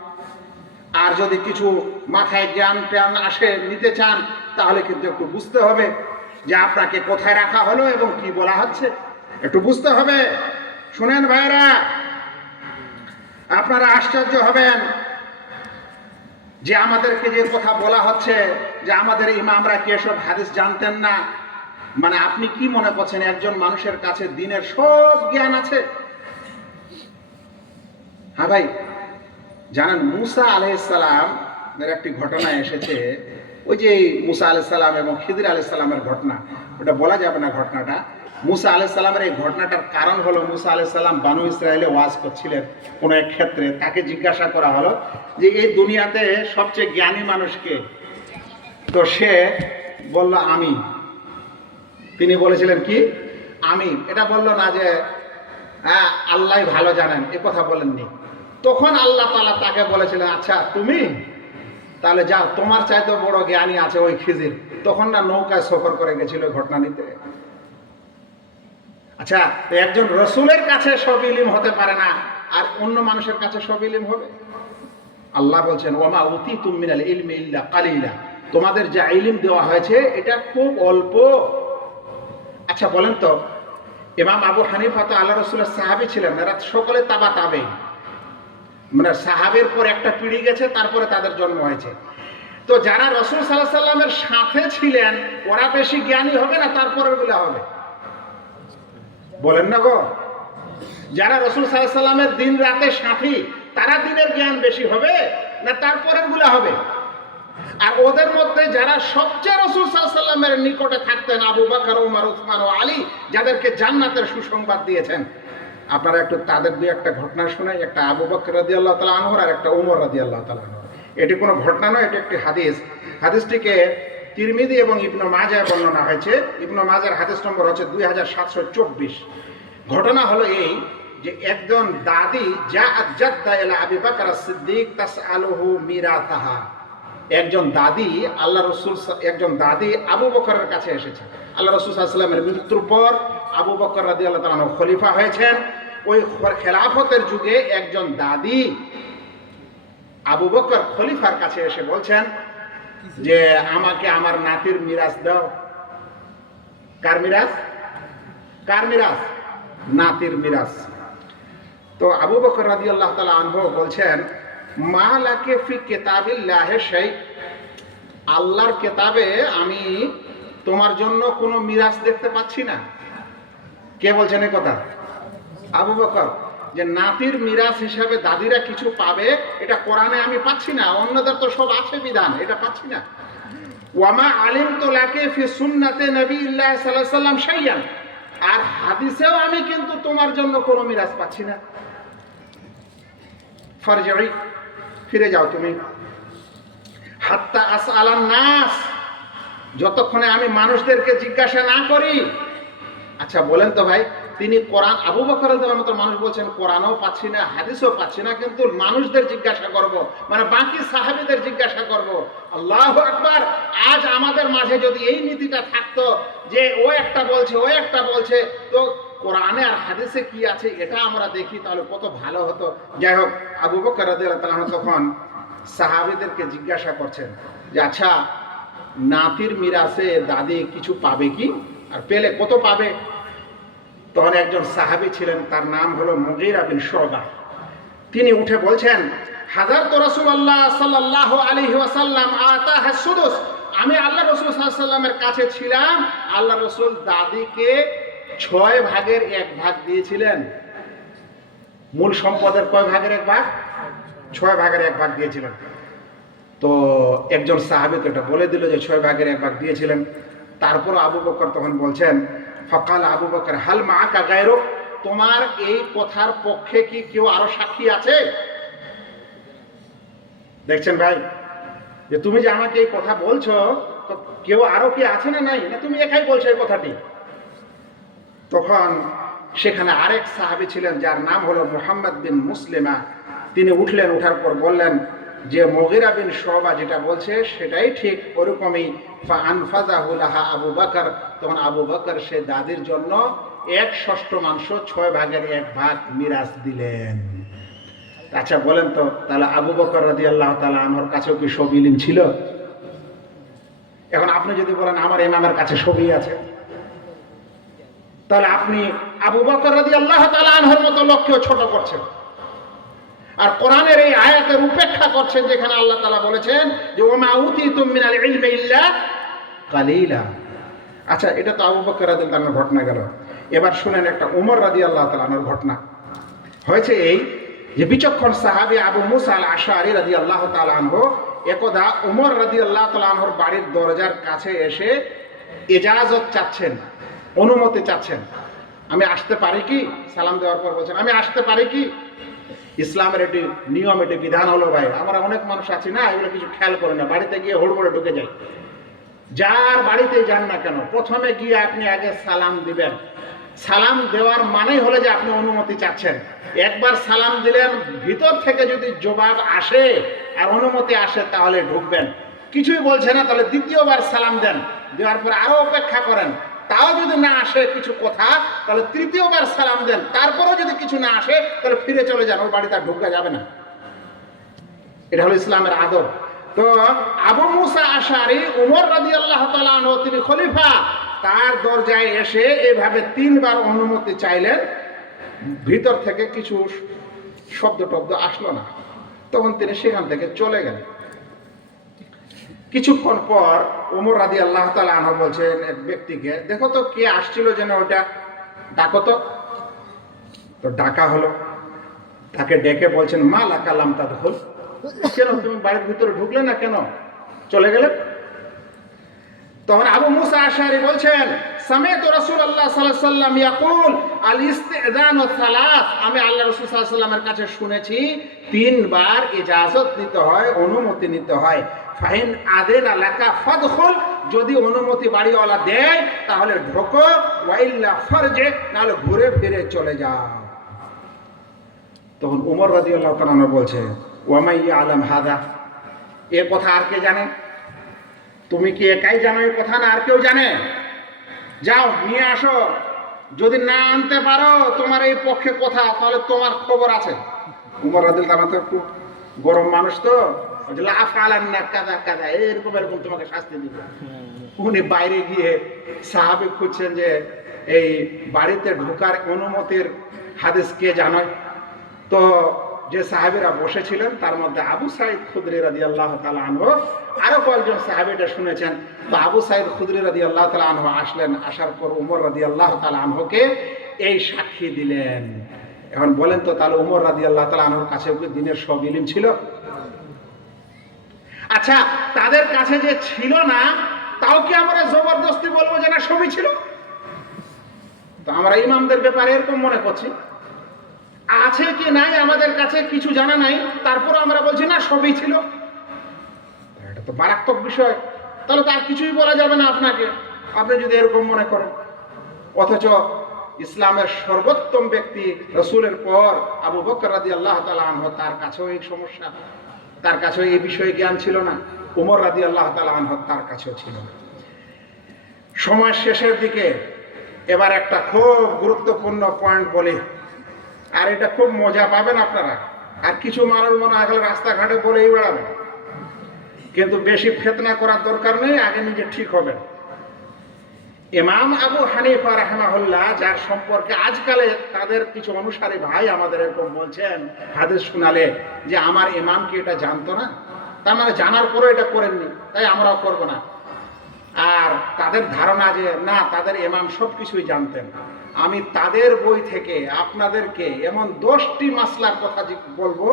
আর যদি কিছু মাথায় জ্ঞান ট্যান আসে নিতে চান তাহলে কিন্তু একটু বুঝতে হবে যে আপনাকে কোথায় রাখা হলো এবং কি বলা হচ্ছে, একটু বুঝতে হবে। শুনেন ভাইরা, আপনারা আশ্চর্য হবেন যে আমাদেরকে যে কথা বলা হচ্ছে যে আমাদের ইমামরা কি এসব হাদিস জানতেন না। মানে আপনি কি মনে করছেন একজন মানুষের কাছে দ্বীনের সব জ্ঞান আছে? হ্যাঁ ভাই, জানেন মুসা আলাইহিস সালাম এর একটি ঘটনা এসেছে, ওই যে মুসা আলাইহিস সালাম এবং খিদির আলাইহিস সালামের ঘটনা, ওটা বলা যাবে না ঘটনাটা। মুসা আলাইহিস সালামের এই ঘটনাটার কারণ হলো মুসা আলাইহিস সালাম বানু ইসরায়েলে ওয়াজ করছিলেন কোনো এক ক্ষেত্রে, তাকে জিজ্ঞাসা করা হলো যে এই দুনিয়াতে সবচেয়ে জ্ঞানী মানুষকে, তো সে বলল আমি। তিনি বলেছিলেন কি আমি, এটা বলল না যে হ্যাঁ আল্লাহ ভালো জানেন, এ কথা বলেননি। তখন আল্লাহ তাআলা তাকে বলেছিলেন আচ্ছা তুমি তাহলে যাও, তোমার চাইতে বড় জ্ঞানী আছে ওই খিজির। তখন না নৌকায় সফর করে গেছিল ঘটনা নিতে। আচ্ছা, তো একজন রসুলের কাছে সব ইলিম হতে পারে না, আর অন্য মানুষের কাছে সব ইলিম হবে? আল্লাহ বলছেন ওমা উতীতুম মিনাল ইলমি ইল্লা কালিলা, তোমাদের যা ইলিম দেওয়া হয়েছে এটা খুব অল্প। আচ্ছা বলেন তো, ইমাম আবু হানিফা তো আল্লাহ রসুলের সাহাবী ছিলেন, এরা সকলে তাবা তাবেঈন, মানে সাহাবের পর একটা পিঢ়ি গেছে তারপরে তাদের জন্ম হয়েছে। তো যারা রসুল সাল্লাল্লাহু আলাইহি সাল্লামের সাথে ছিলেন ওরা বেশি জ্ঞানী হবে না তারপরের গুলা হবে? বলেন না গো। যারা রসুল সাল্লাল্লাহু আলাইহি সাল্লামের দিন রাতে সাথী তারা দিনের জ্ঞান বেশি হবে না তারপরের গুলা হবে? আর ওদের মধ্যে যারা সবচেয়ে রসুল সাল্লাল্লাহু আলাইহি সাল্লামের নিকটে থাকতেন, আবু বকর, ওমর, উসমান ও আলী, যাদেরকে জান্নাতের সুসংবাদ দিয়েছেন, আপনারা একটু তাদের দুই একটা ঘটনা শোনাই। একটা আবু বকর রাদিয়াল্লাহু তাআলা আনহু আর একটা ওমর রাদিয়াল্লাহু তাআলা আনহু। এটি কোনো ঘটনা নয়, এটি একটি হাদিস। হাদিসটিকে তিরমিজি এবং ইবনে মাজায় বর্ণনা হয়েছে। ইবনে মাজার হাদিস নম্বর হচ্ছে 2724। ঘটনা হলো এই যে একজন দাদি জাআত জাদ্দা ইলা আবি বকর as-সিদ্দিক তাসআলুহু মিরাতাহা, একজন দাদি আল্লাহ রসুল, একজন দাদি আবু বকরের কাছে এসেছে। আল্লাহ রসুল সাল্লাল্লাহু আলাইহি ওয়াসাল্লামের মৃত্যুর পর আবু বকর রাদিয়াল্লাহু তাআলা আনহু খলিফা হয়েছেন। ওই খেলাফতের যুগে একজন দাদি আবু বকর খলিফার কাছে এসে বলছেন যে আমাকে আমার নাতির মিরাজ দাও। কার মিরাজ? কার মিরাজ? নাতির মিরাজ। তো আবু বকর রাদিয়াল্লাহু তাআলা আনহু বলছেন মা লাকে ফি কিতাবিল্লাহি শাই, আল্লাহর কিতাবে আমি তোমার জন্য কোনো মিরাজ দেখতে পাচ্ছি না। কে বলছেন এই কথা? আবু বকর। যে নাতির মিরাজ হিসাবে দাদিরা কিছু পাবে এটা কোরআনে আমি পাচ্ছি না, অন্যদের তো সব আছে বিধান, এটা পাচ্ছি না। ওয়ামা আলিমতু লাকে ফি সুন্নাতে নবিয়্যিল্লাহ সাল্লাল্লাহু আলাইহি ওয়াসাল্লাম শাইয়ান, আর হাদিসেও আমি কিন্তু তোমার জন্য কোনো মিরাজ পাচ্ছি না। ফারজিই, ফিরে যাও তুমি। হাত্তা আসআলান নাস, যতক্ষণে আমি মানুষদেরকে জিজ্ঞাসা না করি। আচ্ছা বলেন তো ভাই, তিনি কোরআন, আবু বকর রাদিয়াল্লাহু আনহু মানুষ বলছেন কোরআনও পাচ্ছি না হাদিসও পাচ্ছি না, কিন্তু মানুষদের জিজ্ঞাসা করব, মানে বাকি সাহাবীদের জিজ্ঞাসা করব। আল্লাহু আকবার। আজ আমাদের মাঝে যদি এই নীতিটা থাকতো যে ও একটা বলছে ও একটা বলছে, তো কোরআনে আর হাদিসে কি আছে এটা আমরা দেখি, তাহলে কত ভালো হতো। যাই হোক, আবু বকর রাদিয়াল্লাহু তাআলা তখন সাহাবীদেরকে জিজ্ঞাসা করছেন যে আচ্ছা নাতির মিরাসে দাদি কিছু পাবে কি, আর পেলে কত পাবে? তখন একজন সাহাবী ছিলেন, তার নাম হলো মুগীরা বিন শুবা। তিনি উঠে বলছেন হাযারত রাসূলুল্লাহ সাল্লাল্লাহু আলাইহি ওয়াসাল্লাম আতাহা সুদুস, আমি আল্লাহ রাসূল সাল্লাল্লাহু আলাইহি ওয়াসাল্লামের কাছে ছিলাম, আল্লাহ রাসূল দাদিকে 6 ভাগের 1 ভাগ দিয়েছিলেন। মূল সম্পদের কয় ভাগের 1 ভাগ? 6 ভাগের 1 ভাগ দিয়েছিলেন। তো একজন সাহাবী তো এটা বলে দিল যে 6 ভাগের 1 ভাগ দিয়েছিলেন। তারপর আবু বকর তখন বলছেন ফাকাল আবু বকর হাল মাআকা গায়রুক, তোমার এই কথার পক্ষে কি কেউ আরো সাক্ষী আছে? দেখছেন ভাই, যে তুমি যে আমাকে এই কথা বলছো, তো কেউ আরো কি আছে না নাই, না তুমি একাই বলছো এই কথাটি? তখন সেখানে আরেক সাহাবী ছিলেন যার নাম হলো মুহাম্মদ বিন মুসলিমা। তিনি উঠলেন, উঠার পর বললেন যে মুগীরা বিন শুবা যেটা বলছে সেটাই ঠিক, ওরকমই। ফাআনফাযাহু লাহা আবু বকর, তখন আবু বকর সে দাদির জন্য 1/6 6 ভাগের 1 ভাগ মিরাজ দিলেন। আচ্ছা বলেন তো, তাহলে আবু বকর রাদিয়াল্লাহু তাআলা আনহুর কাছেও কি সব ইলম ছিল? এখন আপনি যদি বলেন আমার ইমামের কাছে সবই আছে, তাহলে আপনি আবু বকর রাদিয়াল্লাহু তাআলা আনহুর মতো লোককেও ছোট করছেন। আর কোরআনের এই আয়াতের উপেক্ষা করছেন, যেখানে আল্লাহ তাআলা বলেছেন যে ওমা উতিতুম মিনাল ইলমি ইল্লা কালিলা। আচ্ছা, এটা তো আবু বকর রাদিয়াল্লাহু আনহুর ঘটনা গেল। এবার শুনেন একটা ওমর রাদিয়াল্লাহু তাআলা আনহুর ঘটনা। হয়েছে এই যে বিচক্ষণ সাহাবী আবু মুসা আল আশআরী রাদিয়াল্লাহু তাআলা আনহু একদা ওমর রাদিয়াল্লাহু তাআলা আনহুর বাড়ির দরজার কাছে এসে ইজাজত চাচ্ছেন, অনুমতি চাচ্ছেন। আমি আসতে পারি কি? সালাম দেওয়ার পর বলছেন আমি আসতে পারি কি? ইসলামের এটি নিয়ম, এটি বিধান হলো ভাই। আমরা অনেক মানুষ আছি না, এগুলো কিছু খেয়াল করে না, বাড়িতে গিয়ে হুড়মুড়ে ঢুকে যাই। যার বাড়িতে যান না কেন, প্রথমে গিয়ে আপনি আগে সালাম দিবেন। সালাম দেওয়ার মানেই হলো যে আপনি অনুমতি চাচ্ছেন। একবার সালাম দিলেন, ভিতর থেকে যদি জবাব আসে আর অনুমতি আসে তাহলে ঢুকবেন। কিছুই বলছে না, তাহলে দ্বিতীয়বার সালাম দেন, দেওয়ার পর আরো অপেক্ষা করেন, তাও যদি না আসে কিছু কথা, তাহলে তৃতীয়বার সালাম দেন, তারপরেও যদি কিছু না আসে তাহলে ফিরে চলে যান, ওই বাড়িতে আর ঢুকা যাবে না। এটা হলো ইসলামের আদব। তো আবু মুসা আশআরী ওমর রাদিয়াল্লাহু তাআলা আনহু, তিনি খলিফা, তার দরজায় এসে এভাবে 3 বার অনুমতি চাইলেন। ভিতর থেকে কিছু শব্দ টব্দ আসলো না, তখন তিনি সেখান থেকে চলে গেলেন। কিছুক্ষণ পর ওমর রাদিয়াল্লাহু তাআলা আনহু বলছেন এক ব্যক্তিকে, দেখো তো কে আসছিল যেন, ওটা ডাকো তো। তো ডাকা হলো, তাকে ডেকে বলছেন মা লাকা লাম তাদখুল, কেন তুমি বাড়ির ভিতরে ঢুকলে না, কেন চলে গেলে? তখন আবু মুসা আশআরী বলছেন সামি'তু রাসূলুল্লাহ সাল্লাল্লাহু আলাইহি ওয়াসাল্লাম ইয়াকুল আল ইস্তি'যানু সালাস, আমি আল্লাহ রাসূল সাল্লাল্লাহু আলাইহি ওয়াসাল্লামের কাছে শুনেছি 3 বার ইজাজত নিতে হয়, অনুমতি নিতে হয়। ফাইন আযিনা লাকা ফাদখুল, যদি অনুমতি বাড়িওয়ালা দেয় তাহলে ঢোকো, ওয়া ইল্লা ফারজি, নাহলে ঘুরে ফিরে চলে যাও। তখন ওমর রাদিয়াল্লাহু তাআলা বলছে ওয়া মাই ইয়ালাম হাদা, এ কথা আর কে জানে? তুমি কি একাই জানো এই কথা, না আর কেউ জানে? যাও নিয়ে আসো, যদি না আনতে পারো তোমার এই পক্ষে কথা, তাহলে তোমার খবর আছে। উমর রাদিয়াল্লাহু তাআলা তো একটু গরম মানুষ, তো লাফালান্না কাদা কাদা, এরকম এরকম তোমাকে শাস্তি দিব। উনি বাইরে গিয়ে সাহাবী খুঁজছেন যে এই বাড়িতে ঢোকার অনুমতির হাদিস কে জানে। তো যে সাহাবীরা বসেছিলেন তার মধ্যে আবু সাঈদ খুদরি রাদিয়াল্লাহু তাআলা আনহু, আরো কয়েকজন সাহাবী এটা শুনেছেন। তো আবু সাঈদ খুদরি রাদিয়াল্লাহু তাআলা আনহু আসলেন, আসার পর ওমর রাদিয়াল্লাহু তাআলা আনহুকে এই সাক্ষী দিলেন। এখন বলেন তো, তাহলে ওমর রাদিয়াল্লাহু তাআলা আনহুর কাছে কি দ্বীনের সব ইলম ছিল? আচ্ছা, তাদের কাছে যে ছিল না, তাও কি আমরা জবরদস্তি বলবো যে না সবই ছিল? তো আমরা ইমামদের ব্যাপারে এরকম মনে করছি, আছে কি নাই আমাদের কাছে কিছু জানা নাই, তারপর আমরা বলছি না সবই ছিল। এটা তো মারাত্মক বিষয়। তাহলে তার কিছুই বলা যাবে না আপনাকে, আপনি যদি এরকম মনে করেন। অথচ ইসলামের সর্বোত্তম ব্যক্তি রাসূলের পর আবু বকর রাদিয়াল্লাহু তাআলা আনহু, তার কাছেও এই সমস্যা, তার কাছেও এই বিষয়ে জ্ঞান ছিল না। ওমর রাদিয়াল্লাহু তাআলা আনহু, তার কাছেও ছিল না। সময় শেষের দিকে এবার একটা খুব গুরুত্বপূর্ণ পয়েন্ট বলি, আর এটা খুব মজা পাবেন আপনারা। আর কিছু মানুষ মনে হয় রাস্তাঘাটে বলেই বেড়াবেন, কিন্তু বেশি ফিতনা করার দরকার নেই, আগে নিজে ঠিক হবেন। ইমাম আবু হানিফা রাহিমাহুল্লাহ, যার সম্পর্কে আজকালে তাদের কিছু অনুসারী ভাই আমাদের এরকম বলছেন হাদিস শোনালে যে আমার ইমাম কি এটা জানতো না, তার মানে জানার পরেও এটা করেননি, তাই আমরাও করব না। আর তাদের ধারণা যে না, তাদের ইমাম সবকিছুই জানতেন। আমি তাদের বই থেকে আপনাদেরকে এমন 10টি মাসলার কথা বলবো,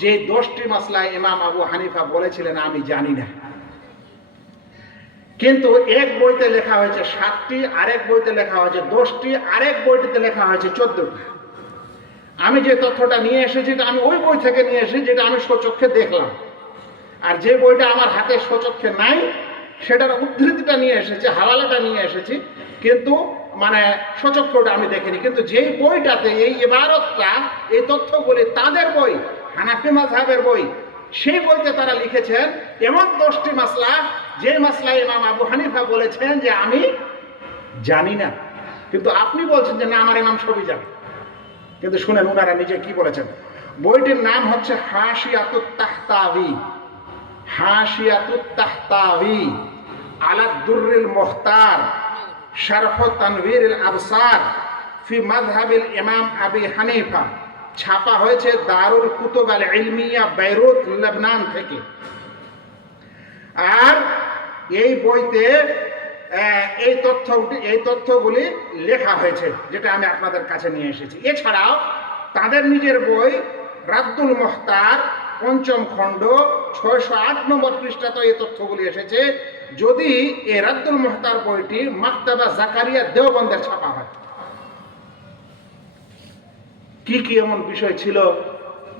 যে 10টি মাসলায় ইমাম আবু হানিফা বলেছিলেন আমি জানি না। কিন্তু এক বইতে লেখা হয়েছে 7টি, আরেক বইতে লেখা হয়েছে 10টি, আরেক বইটিতে লেখা হয়েছে 14টি। আমি যে তথ্যটা নিয়ে এসেছি আমি ওই বই থেকে নিয়ে এসেছি, যেটা আমি স্বচক্ষে দেখলাম। আর যে বইটা আমার হাতে স্বচক্ষে নাই, সেটার উদ্ধৃতিটা নিয়ে এসেছি, হাওয়ালাটা নিয়ে এসেছি, কিন্তু মানে স্বচক্ষটা আমি দেখিনি। কিন্তু যেই বইটাতে এই ইবারতটা, এই তথ্যগুলি তাদের বই, হানাফি মাযহাবের বই, সেই বইতে তারা লিখেছেন এমন 10টি মাসলা, যে মাসলা ইমাম আবু হানিফা বলেছেন যে আমি জানি না। কিন্তু আপনি বলছেন যে না আমার ইমাম সবই জানে। কিন্তু শুনেন ওনারা নিজে কি বলেছেন। বইটির নাম হচ্ছে হাশিয়াতুত তাহতাবি, হাশিয়াতুত তাহতাবি আলা দুররিল মুখতার শারহ তানবীরুল আবসার ফি মাযহাবিল ইমাম আবি হানিফা ছাপা হয়েছে দারুল কুতুব আল ইলমিয়া বেইরুত লেবনান থেকে। আর এই বইতে এই তথ্যগুলি লেখা হয়েছে, যেটা আমি আপনাদের কাছে নিয়ে এসেছি। এছাড়াও তাদের নিজের বই রাদ্দুল মুহতার ৫ম খণ্ড ৬০৮ নম্বর পৃষ্ঠাতে এই তথ্যগুলি এসেছে। যদি এই রাদ্দুল মুহতার বইটি মাকতাবা জাকারিয়া দেওবন্দের ছাপা হয়। কি কি এমন বিষয় ছিল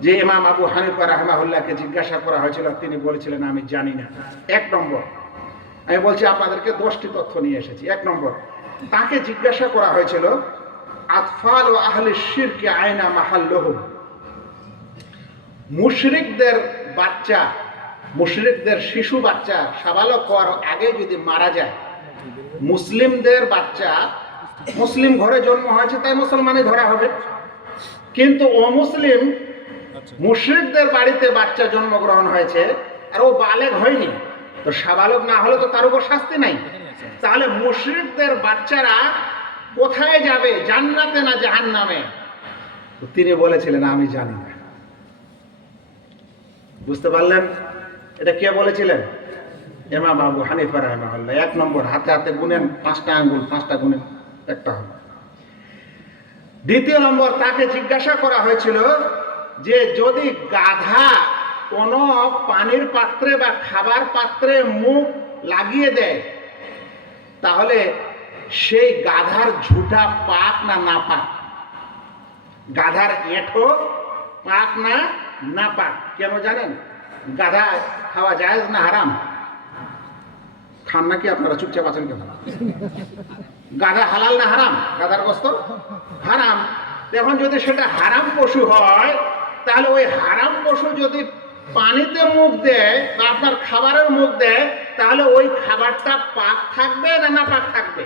যে ইমাম আবু হানিফা রাহমাহুল্লাহকে জিজ্ঞাসা করা হয়েছিল, তিনি বলেছিলেন আমি জানি না? ১ নম্বর, আমি বলছি আপনাদেরকে 10টি তথ্য নিয়ে এসেছি। 1 নম্বর, তাকে জিজ্ঞাসা করা হয়েছিল আতফাল ও আহলে শিরকে আয়না মাহাল্লুহুম, মুশরিকদের বাচ্চা, মুশরিকদের শিশু বাচ্চা সাবালক হওয়ার আগে যদি মারা যায়, মুসলিমদের বাচ্চা মুসলিম ঘরে জন্ম হয়েছে তাই মুসলমানই ধরা হবে, কিন্তু অমুসলিম মুশরিকদের বাড়িতে বাচ্চা জন্মগ্রহণ হয়েছে আর ও বালেগ হয়নি, তো সাবালক না হলে তো তার উপর শাস্তি নাই। তাহলে মুশরিকদের বাচ্চারা কোথায় যাবে, জান্নাতে না জাহান্নামে? তো তিনি বলেছিলেন আমি জানি না। বুঝতে পারলেন? এটা কে বলেছিলেন? ইমাম আবু হানিফা রাহিমাহুল্লাহ। 1 নম্বর, হাতে হাতে গুনেন, 5টা আঙ্গুল, 5টা গুনেন, একটা হবে। 2 নম্বর, তাকে জিজ্ঞাসা করা হয়েছিল যে যদি গাধা কোনো পানির পাত্রে বা খাবার পাত্রে মুখ লাগিয়ে দেয়, তাহলে সেই গাধার ঝুঁটা পাক না না পাক? গাধার এঁঠো পাক না না পাক? কেন জানেন? গাধা খাওয়া জায়েজ না হারাম? খান নাকি আপনারা? চুপচাপ আছেন কেন? গাধা হালাল না হারাম? গাধার গোশত হারাম। এখন যদি সেটা হারাম পশু হয়, তাহলে ওই হারাম পশু যদি পানিতে মুখ দেয় বা আপনার খাবারের মুখ দেয়, তাহলে ওই খাবারটা পাক থাকবে না না পাক থাকবে?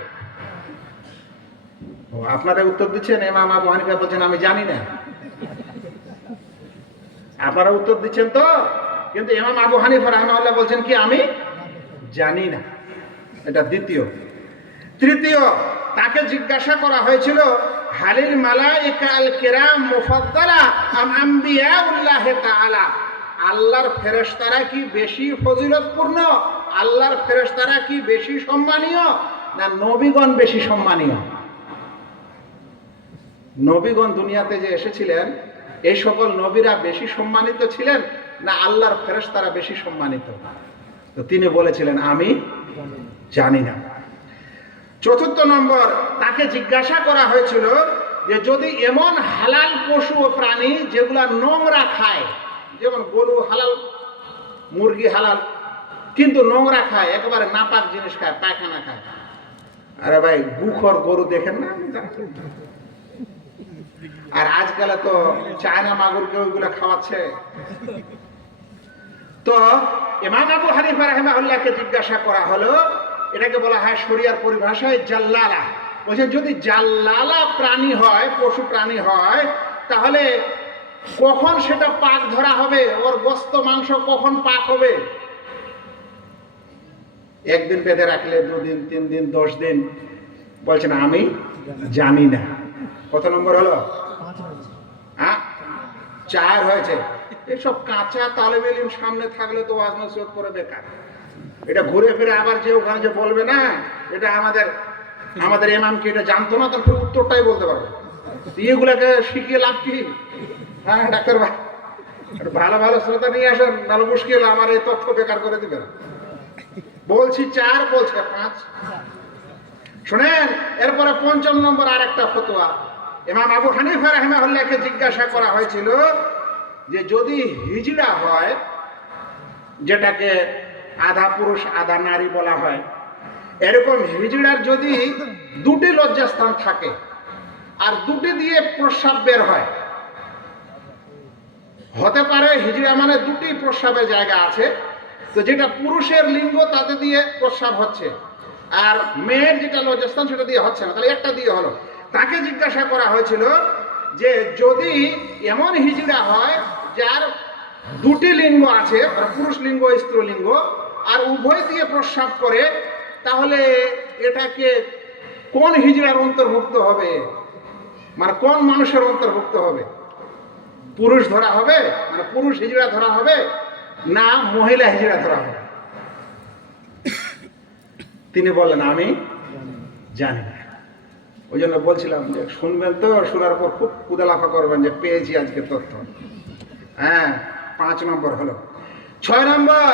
আপনারা উত্তর দিচ্ছেন ইমাম আবু হানিফা বলছেন আমি জানি না। আপনারা উত্তর দিচ্ছেন তো, কিন্তু ইমাম আবু হানিফা রাহিমাহুল্লাহ বলছেন কি আমি জানি না। এটা 2। 3, তাকে জিজ্ঞাসা করা হয়েছিল হালিল মালাইকা আল কিরাম মুফাদ্দালা আম আম্বিয়াউল্লাহ তাআলা, আল্লাহর ফেরেশতারা কি বেশি ফজিলতপূর্ণ, আল্লাহর ফেরেশতারা কি বেশি সম্মানীয়, না নবীগণ বেশি সম্মানীয়? নবীগণ দুনিয়াতে যে এসেছিলেন, এই সকল নবীরা বেশি সম্মানিত ছিলেন না আল্লাহর ফেরেশতারা বেশি সম্মানিত? তো তিনি বলেছিলেন আমি জানি না। 4 নম্বর, তাকে জিজ্ঞাসা করা হয়েছিল যে যদি এমন হালাল পশু ও প্রাণী যেগুলা নোংরা খায়, যেমন গরু হালাল, মুরগি হালাল, কিন্তু নোংরা খায়, একেবারে নাপাক জিনিস খায়, পায়খানা খায়। আরে ভাই, গুখর গরু দেখেন না? আর আজকাল তো চায়না মাগুরকে ওইগুলা খাওয়াচ্ছে। তো ইমাম আবু হানিফা রাহিমাহুল্লাহকে জিজ্ঞাসা করা হলো, এটাকে বলা হয় শরিয়ার পরিভাষায় জাল্লালা। বলছেন যদি জাল্লালা প্রাণী হয়, পশু প্রাণী হয়, তাহলে কখন সেটা পাক ধরা হবে, ওর গোশত মাংস কখন পাক হবে? 1 দিন বেঁধে রাখলে, 2 দিন, 3 দিন, 10 দিন? বলছেন আমি জানি না। কত নম্বর হলো? 4 হয়েছে। এসব কাঁচা তালেবে ইলম সামনে থাকলে তো ওয়াজ নসিহত করে বেকার। এটা ঘুরে ফিরে আবার যে ওখানে যে বলবে না এটা আমাদের ইমামকে এটা জানতো না, তারপর উত্তরটাই বলতে পারবে। এগুলাকে শিখিয়ে লাভ কি? হ্যাঁ ডাক্তার ভাই, ভালো ভালো শ্রোতা নিয়ে আসেন, নাহলে মুশকিল, আমার এই তথ্য বেকার করে দিবে না। বলছি 4, বলছে 5। শুনেন, এরপরে 5ম নম্বর আর একটা ফতোয়া। ইমাম আবু হানিফা রাহিমাহুল্লাহকে জিজ্ঞাসা করা হয়েছিল যে যদি হিজড়া হয়, যেটাকে আধা পুরুষ আধা নারী বলা হয়, এরকম হিজড়ার যদি 2টি লজ্জাস্থান থাকে আর 2টি দিয়ে প্রস্রাব বের হয়, হতে পারে হিজড়া মানে 2টি প্রস্রাবের জায়গা আছে, তো যেটা পুরুষের লিঙ্গ তাতে দিয়ে প্রস্রাব হচ্ছে, আর মেয়ের যেটা লজ্জাস্থান সেটা দিয়ে হচ্ছে না, তাহলে একটা দিয়ে হলো। তাকে জিজ্ঞাসা করা হয়েছিল যে যদি এমন হিজড়া হয় যার 2টি লিঙ্গ আছে, পুরুষ লিঙ্গ স্ত্রীলিঙ্গ, আর উভয় দিয়ে প্রস্রাব করে, তাহলে এটাকে কোন হিজড়ার অন্তর্ভুক্ত হবে, মানে কোন মানুষের অন্তর্ভুক্ত হবে? পুরুষ ধরা হবে, মানে পুরুষ হিজড়া ধরা হবে না মহিলা হিজড়া ধরা হবে? তিনি বললেন আমি জানি না। ওই জন্য বলছিলাম যে শুনবেন তো, শোনার পর খুব কুদালাফা করবেন যে পেয়েছি আজকে তথ্য। হ্যাঁ, 5 নম্বর হলো। 6 নম্বর,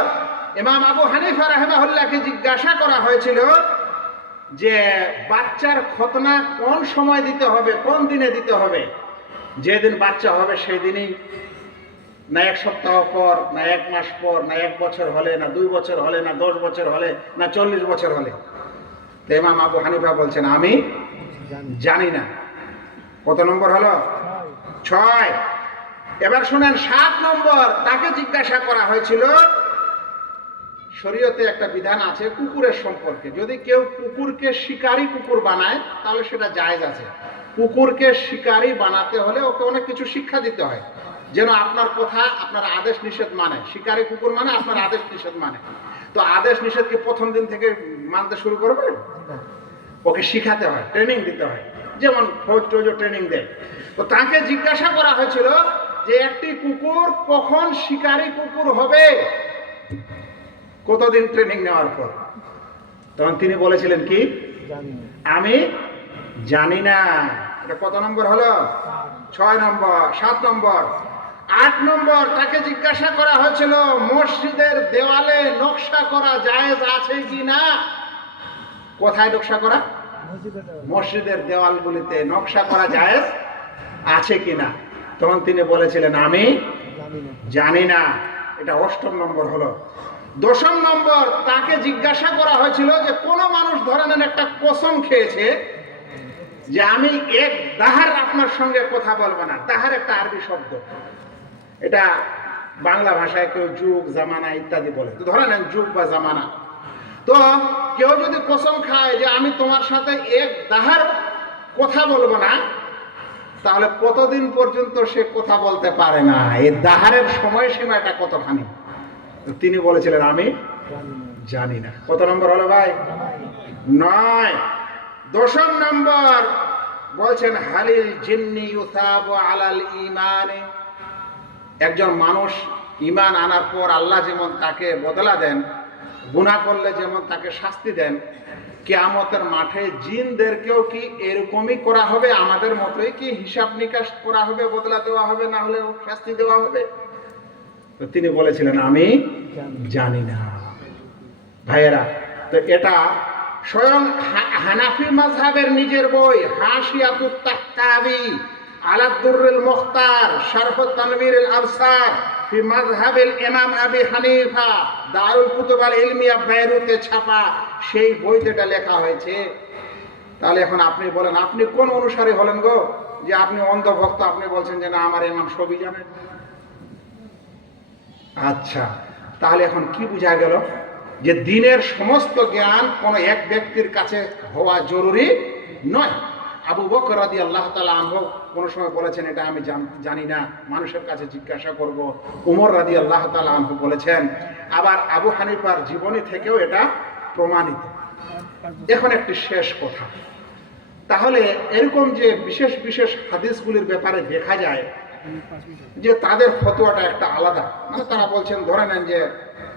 ইমাম আবু হানিফা রাহিমাহুল্লাহকে জিজ্ঞাসা করা হয়েছিল যে বাচ্চার খতনা কোন সময় দিতে হবে, কোন দিনে দিতে হবে? যেদিন বাচ্চা হবে সেই দিনই, না 1 সপ্তাহ পর, না 1 মাস পর, না 1 বছর হলে, না 2 বছর হলে, না 10 বছর হলে, না 40 বছর হলে? তো ইমাম আবু হানিফা বলছেন আমি জানি না। কত নম্বর হলো? 6। এবার শুনেন 7 নম্বর, তাকে জিজ্ঞাসা করা হয়েছিল, শরীয়তে একটা বিধান আছে কুকুরের সম্পর্কে। যদি কেউ কুকুরকে শিকারী কুকুর বানায় তাহলে সেটা জায়েজ আছে। কুকুরকে শিকারী বানাতে হলে ওকে অনেক কিছু শিক্ষা দিতে হয়, যেন আপনার কথা, আপনার আদেশ নিষেধ মানে। শিকারী কুকুর মানে আপনার আদেশ নিষেধ মানে। তো আদেশ নিষেধকে প্রথম দিন থেকে মানতে শুরু করবে? ওকে শিখাতে হয়, ট্রেনিং দিতে হয়, যেমন ফৌজ টোজও ট্রেনিং দেয়। তো তাকে জিজ্ঞাসা করা হয়েছিল যে একটি কুকুর কখন শিকারী কুকুর হবে, কতদিন ট্রেনিং নেওয়ার পর? তখন তিনি বলেছিলেন কি? আমি জানি না। এটা কত নম্বর হলো? 6 নম্বর। 7 নম্বর। 8 নম্বর, তাকে জিজ্ঞাসা করা হয়েছিল মসজিদের দেওয়ালে নকশা করা জায়েজ আছে কি না? কোথায় নকশা করা? মসজিদের দেওয়ালগুলিতে নকশা করা জায়েজ আছে কিনা? তখন তিনি বলেছিলেন আমি জানি না। এটা 8 নম্বর হলো। 10 নম্বর, তাকে জিজ্ঞাসা করা হয়েছিল যে কোন মানুষ ধরে নেন একটা কসম খেয়েছে যে আমি এক দাহার আপনার সঙ্গে কথা বলবো না। দাহার একটা আরবি শব্দ, এটা বাংলা ভাষায় কেউ যুগ, জামানা ইত্যাদি বলে। তো ধরে নেন যুগ বা জামানা। তো কেউ যদি কসম খায় যে আমি তোমার সাথে এক দাহার কথা বলবো না, তাহলে কতদিন পর্যন্ত সে কথা বলতে পারে না? এই দাহারের সময়সীমাটা কতখানি? তিনি বলেছিলেন আমি জানি না। কত নম্বর হলো ভাই? 9। 10 নম্বর বলছেন হালিল জিন্নি ইউসাবু আলাল ঈমানে। একজন মানুষ ঈমান আনার পর আল্লাহ যেমন তাকে বদলা দেন, গুনাহ করলে যেমন তাকে শাস্তি দেন, কিয়ামতের মাঠে জিনদেরকেও কি এরকমই করা হবে? আমাদের মতোই কি হিসাব নিকাশ করা হবে, বদলা দেওয়া হবে, না হলে শাস্তি দেওয়া হবে? তো তিনি বলেছিলেন আমি জানি না। ভাইয়েরা, তো এটা স্বয়ং হানাফি মাযহাবের নিজের বই হাশিয়াতুত তাহতাবি আলা দুররুল মুখতার শারহ তানবীরুল আবসার ফি মাযহাবিল ইমাম আবি হানিফা, দারুল কুতুব আল ইলমিয়া বেইরুতে ছাপা সেই বইতে এটা লেখা হয়েছে। তাহলে এখন আপনি বলেন, আপনি কোন অনুসারী হলেন গো যে আপনি অন্ধভক্ত? আপনি বলছেন যে না আমার ইমাম সবই জানেন। আচ্ছা, তাহলে এখন কি বোঝা গেল? যে দিনের সমস্ত জ্ঞান কোন এক ব্যক্তির কাছে হওয়া জরুরি নয়। আবু বকর রাদিয়াল্লাহু তাআলা আনহু কোন সময় বলেছেন এটা আমি জানি না, মানুষের কাছে জিজ্ঞাসা করব। উমর রাদিয়াল্লাহু তাআলা আনহু বলেছেন। আবার আবু হানিফার জীবনী থেকেও এটা প্রমাণিত। এখন একটি শেষ কথা, তাহলে এরকম যে বিশেষ বিশেষ হাদিসগুলির ব্যাপারে দেখা যায় যে তাদের ফতোয়াটা একটা আলাদা। মানে তারা বলছেন, ধরে নেন যে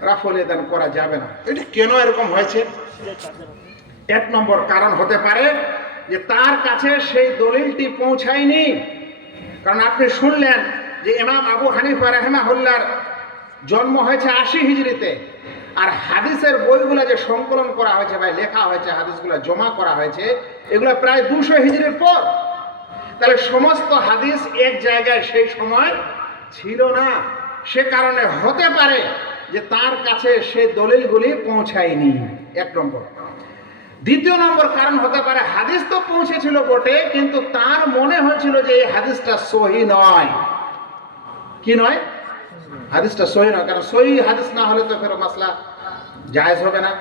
রাফল এদান করা যাবে না। এটা কেন এরকম হয়েছে? 1 নম্বর কারণ হতে পারে যে তার কাছে সেই দলিলটি পৌঁছায়নি। কারণ আপনি শুনলেন যে ইমাম আবু হানিফা রাহিমাহুল্লাহর জন্ম হয়েছে 80 হিজরিতে, আর হাদিসের বইগুলো যে সংকলন করা হয়েছে বা লেখা হয়েছে, হাদিসগুলো জমা করা হয়েছে, এগুলো প্রায় 200 হিজরির পর। তাহলে সমস্ত হাদিস এক জায়গায় সেই সময় ছিল না। সে কারণে হতে পারে যে তার কাছে সেই দলিলগুলি পৌঁছায়নি। 1 নম্বর। 2 নম্বর কারণ হতে পারে হাদিস তো পৌঁছেছিল বটে, কিন্তু তার মনে হয়েছিল যে এই হাদিসটা সহি নয়। কি নয়? হাদিসটা সহি নয়। কারণ সহি হাদিস না হলে তো ফের মাসলা জায়েজ হবে না।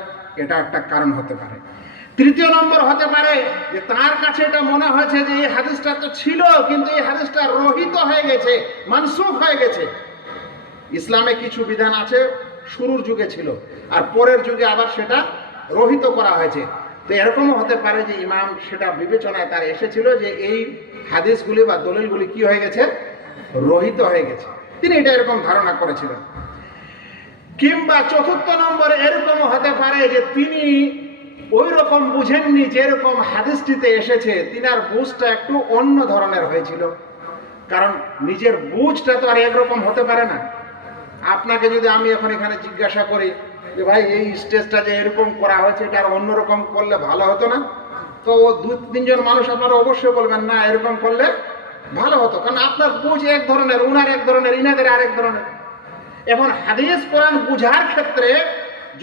এটা একটা কারণ হতে পারে। 3 নম্বর হতে পারে যে তার কাছে এটা মনে হয়েছে যে এই হাদিসটা তো ছিল, কিন্তু এই হাদিসটা রহিত হয়ে গেছে, মানসুখ হয়ে গেছে। ইসলামে কিছু বিধান আছে শুরুর যুগে ছিল, আর পরের যুগে আবার সেটা রহিত করা হয়েছে। তো এরকমও হতে পারে যে ইমাম সেটা বিবেচনায় তার এসেছিল যে এই হাদিসগুলি বা দলিলগুলি কি হয়ে গেছে, রহিত হয়ে গেছে। তিনি এটা এরকম ধারণা করেছিলেন। কিংবা চতুর্থ নম্বরে এরকম হতে পারে যে তিনি ওই রকম বুঝেননি যেরকম হাদিসটিতে এসেছে, তিনার বুঝটা একটু অন্য ধরনের হয়েছিল। কারণ নিজের বুঝটা তো আর একরকম হতে পারে না। আপনাকে যদি আমি এখন এখানে জিজ্ঞাসা করি যে ভাই এই স্টেজটা যে এরকম করা হয়েছে এটা আর অন্যরকম করলে ভালো হতো না, তো দুই তিনজন মানুষ আপনারা অবশ্যই বলবেন না এরকম করলে ভালো হতো, কারণ আপনার বুঝ এক ধরনের, উনার এক ধরনের, ইনাদের আরেক ধরনের। এখন হাদিস কোরআন বুঝার ক্ষেত্রে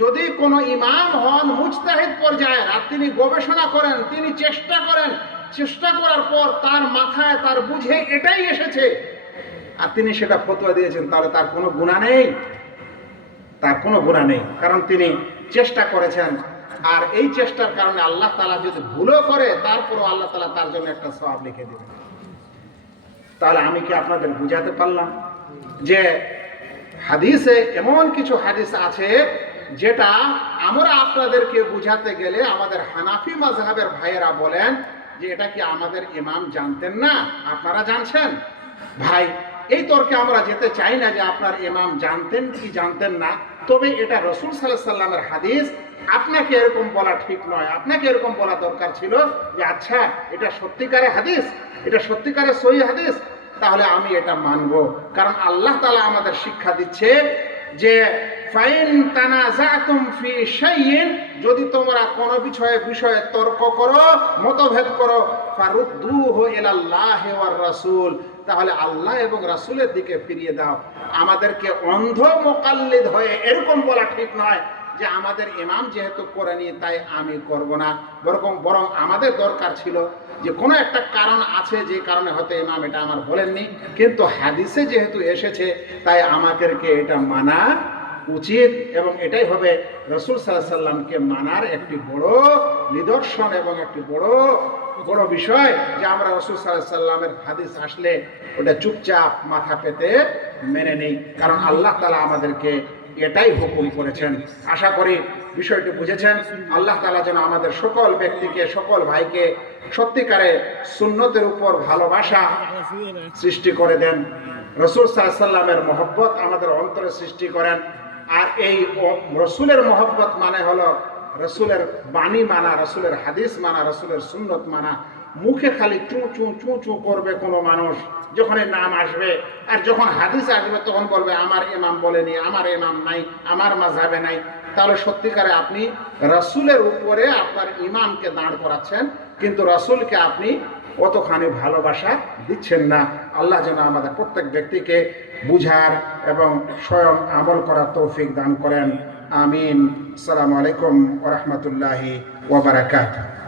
যদি কোনো ইমাম হন মুজতাহিদ পর্যায়ের, আর তিনি গবেষণা করেন, তিনি চেষ্টা করেন, চেষ্টা করার পর তার মাথায় তার বুঝে এটাই এসেছে আর তিনি সেটা ফতোয়া দিয়েছেন, তাহলে তার কোনো গুনাহ নেই, তার কোনো গুনাহ নেই। কারণ তিনি চেষ্টা করেছেন, আর এই চেষ্টার কারণে আল্লাহ তাআলা যদি ভুলও করে তারপরও আল্লাহ তাআলা তার জন্য একটা সওয়াব লিখে দেবেন। তাহলে আমি কি আপনাদের বুঝাতে পারলাম যে হাদিসে এমন কিছু হাদিস আছে যেটা আমরা আপনাদেরকে বুঝাতে গেলে আমাদের হানাফি মাযহাবের ভাইয়েরা বলেন যে এটা কি আমাদের ইমাম জানতেন না, আপনারা জানছেন? ভাই, এই তর্কে আমরা যেতে চাই না যে আপনার ইমাম জানতেন কি জানতেন না, তবে এটা রাসূল সাল্লাল্লাহু আলাইহি ওয়াসাল্লামের হাদিস, আপনাকে এরকম বলা ঠিক নয়। আপনাকে এরকম বলা দরকার ছিল যে আচ্ছা এটা সত্যিকারের হাদিস, এটা সত্যিকারের সহিহ হাদিস, তাহলে আমি এটা মানব। কারণ আল্লাহ তাআলা আমাদের শিক্ষা দিচ্ছে যে ফাইন তানাজাতুম ফি শাইইন, যদি তোমরা কোনো বিষয়ে তর্ক করো, মতভেদ করো, ফারুদ্দুহু ইলাল্লাহি ওয়ার রাসূল, তাহলে আল্লাহ এবং রাসূলের দিকে ফিরিয়ে দাও। আমাদেরকে অন্ধ মুকাল্লিদ হয়ে এরকম বলা ঠিক নয় যে আমাদের ইমাম যেহেতু করেনি তাই আমি করব না, বরং আমাদের দরকার ছিল যে কোনো একটা কারণ আছে যে কারণে হয়তো ইমাম এটা আমার বলেননি, কিন্তু হাদিসে যেহেতু এসেছে তাই আমাদেরকে এটা মানা উচিত, এবং এটাই হবে রাসূল সাল্লাল্লাহু আলাইহি সাল্লামকে মানার একটি বড় নিদর্শন এবং একটি বড় বিষয়, যে আমরা রাসূল সাল্লাল্লাহু আলাইহি সাল্লামের হাদিস আসলে ওটা চুপচাপ মাথা পেতে মেনে নেই। কারণ আল্লাহ তাআলা আমাদেরকে এটাই হুকুম করেছেন। আশা করি বিষয়টি বুঝেছেন। আল্লাহ তাআলা যেন আমাদের সকল ব্যক্তিকে, সকল ভাইকে সত্যিকারে সুন্নতের উপর ভালোবাসা সৃষ্টি করে দেন, রাসূল সাল্লাল্লাহু আলাইহি সাল্লামের মহব্বত আমাদের অন্তরে সৃষ্টি করেন। আর এই রাসূলের মহব্বত মানে হলো রাসূলের বাণী মানা, রাসূলের হাদিস মানা, রাসূলের সুন্নত মানা। মুখে খালি চু চু চু চু করবে কোনো মানুষ, যখন নাম আসবে আর যখন হাদিস আসবে তখন বলবে আমার ইমাম বলেনি, আমার ইমাম নাই, আমার মাযহাবে নাই, তাহলে সত্যিকারে আপনি রাসূলের উপরে আপনার ইমামকে দাঁড় করাচ্ছেন, কিন্তু রাসূলকে আপনি অতখানি ভালোবাসা দিচ্ছেন না। আল্লাহ যেন আমাদের প্রত্যেক ব্যক্তিকে বুঝার এবং স্বয়ং আমল করার তৌফিক দান করেন। আমিন। আসসালামু আলাইকুম ওয়া রাহমাতুল্লাহি ওয়া বারাকাতুহু।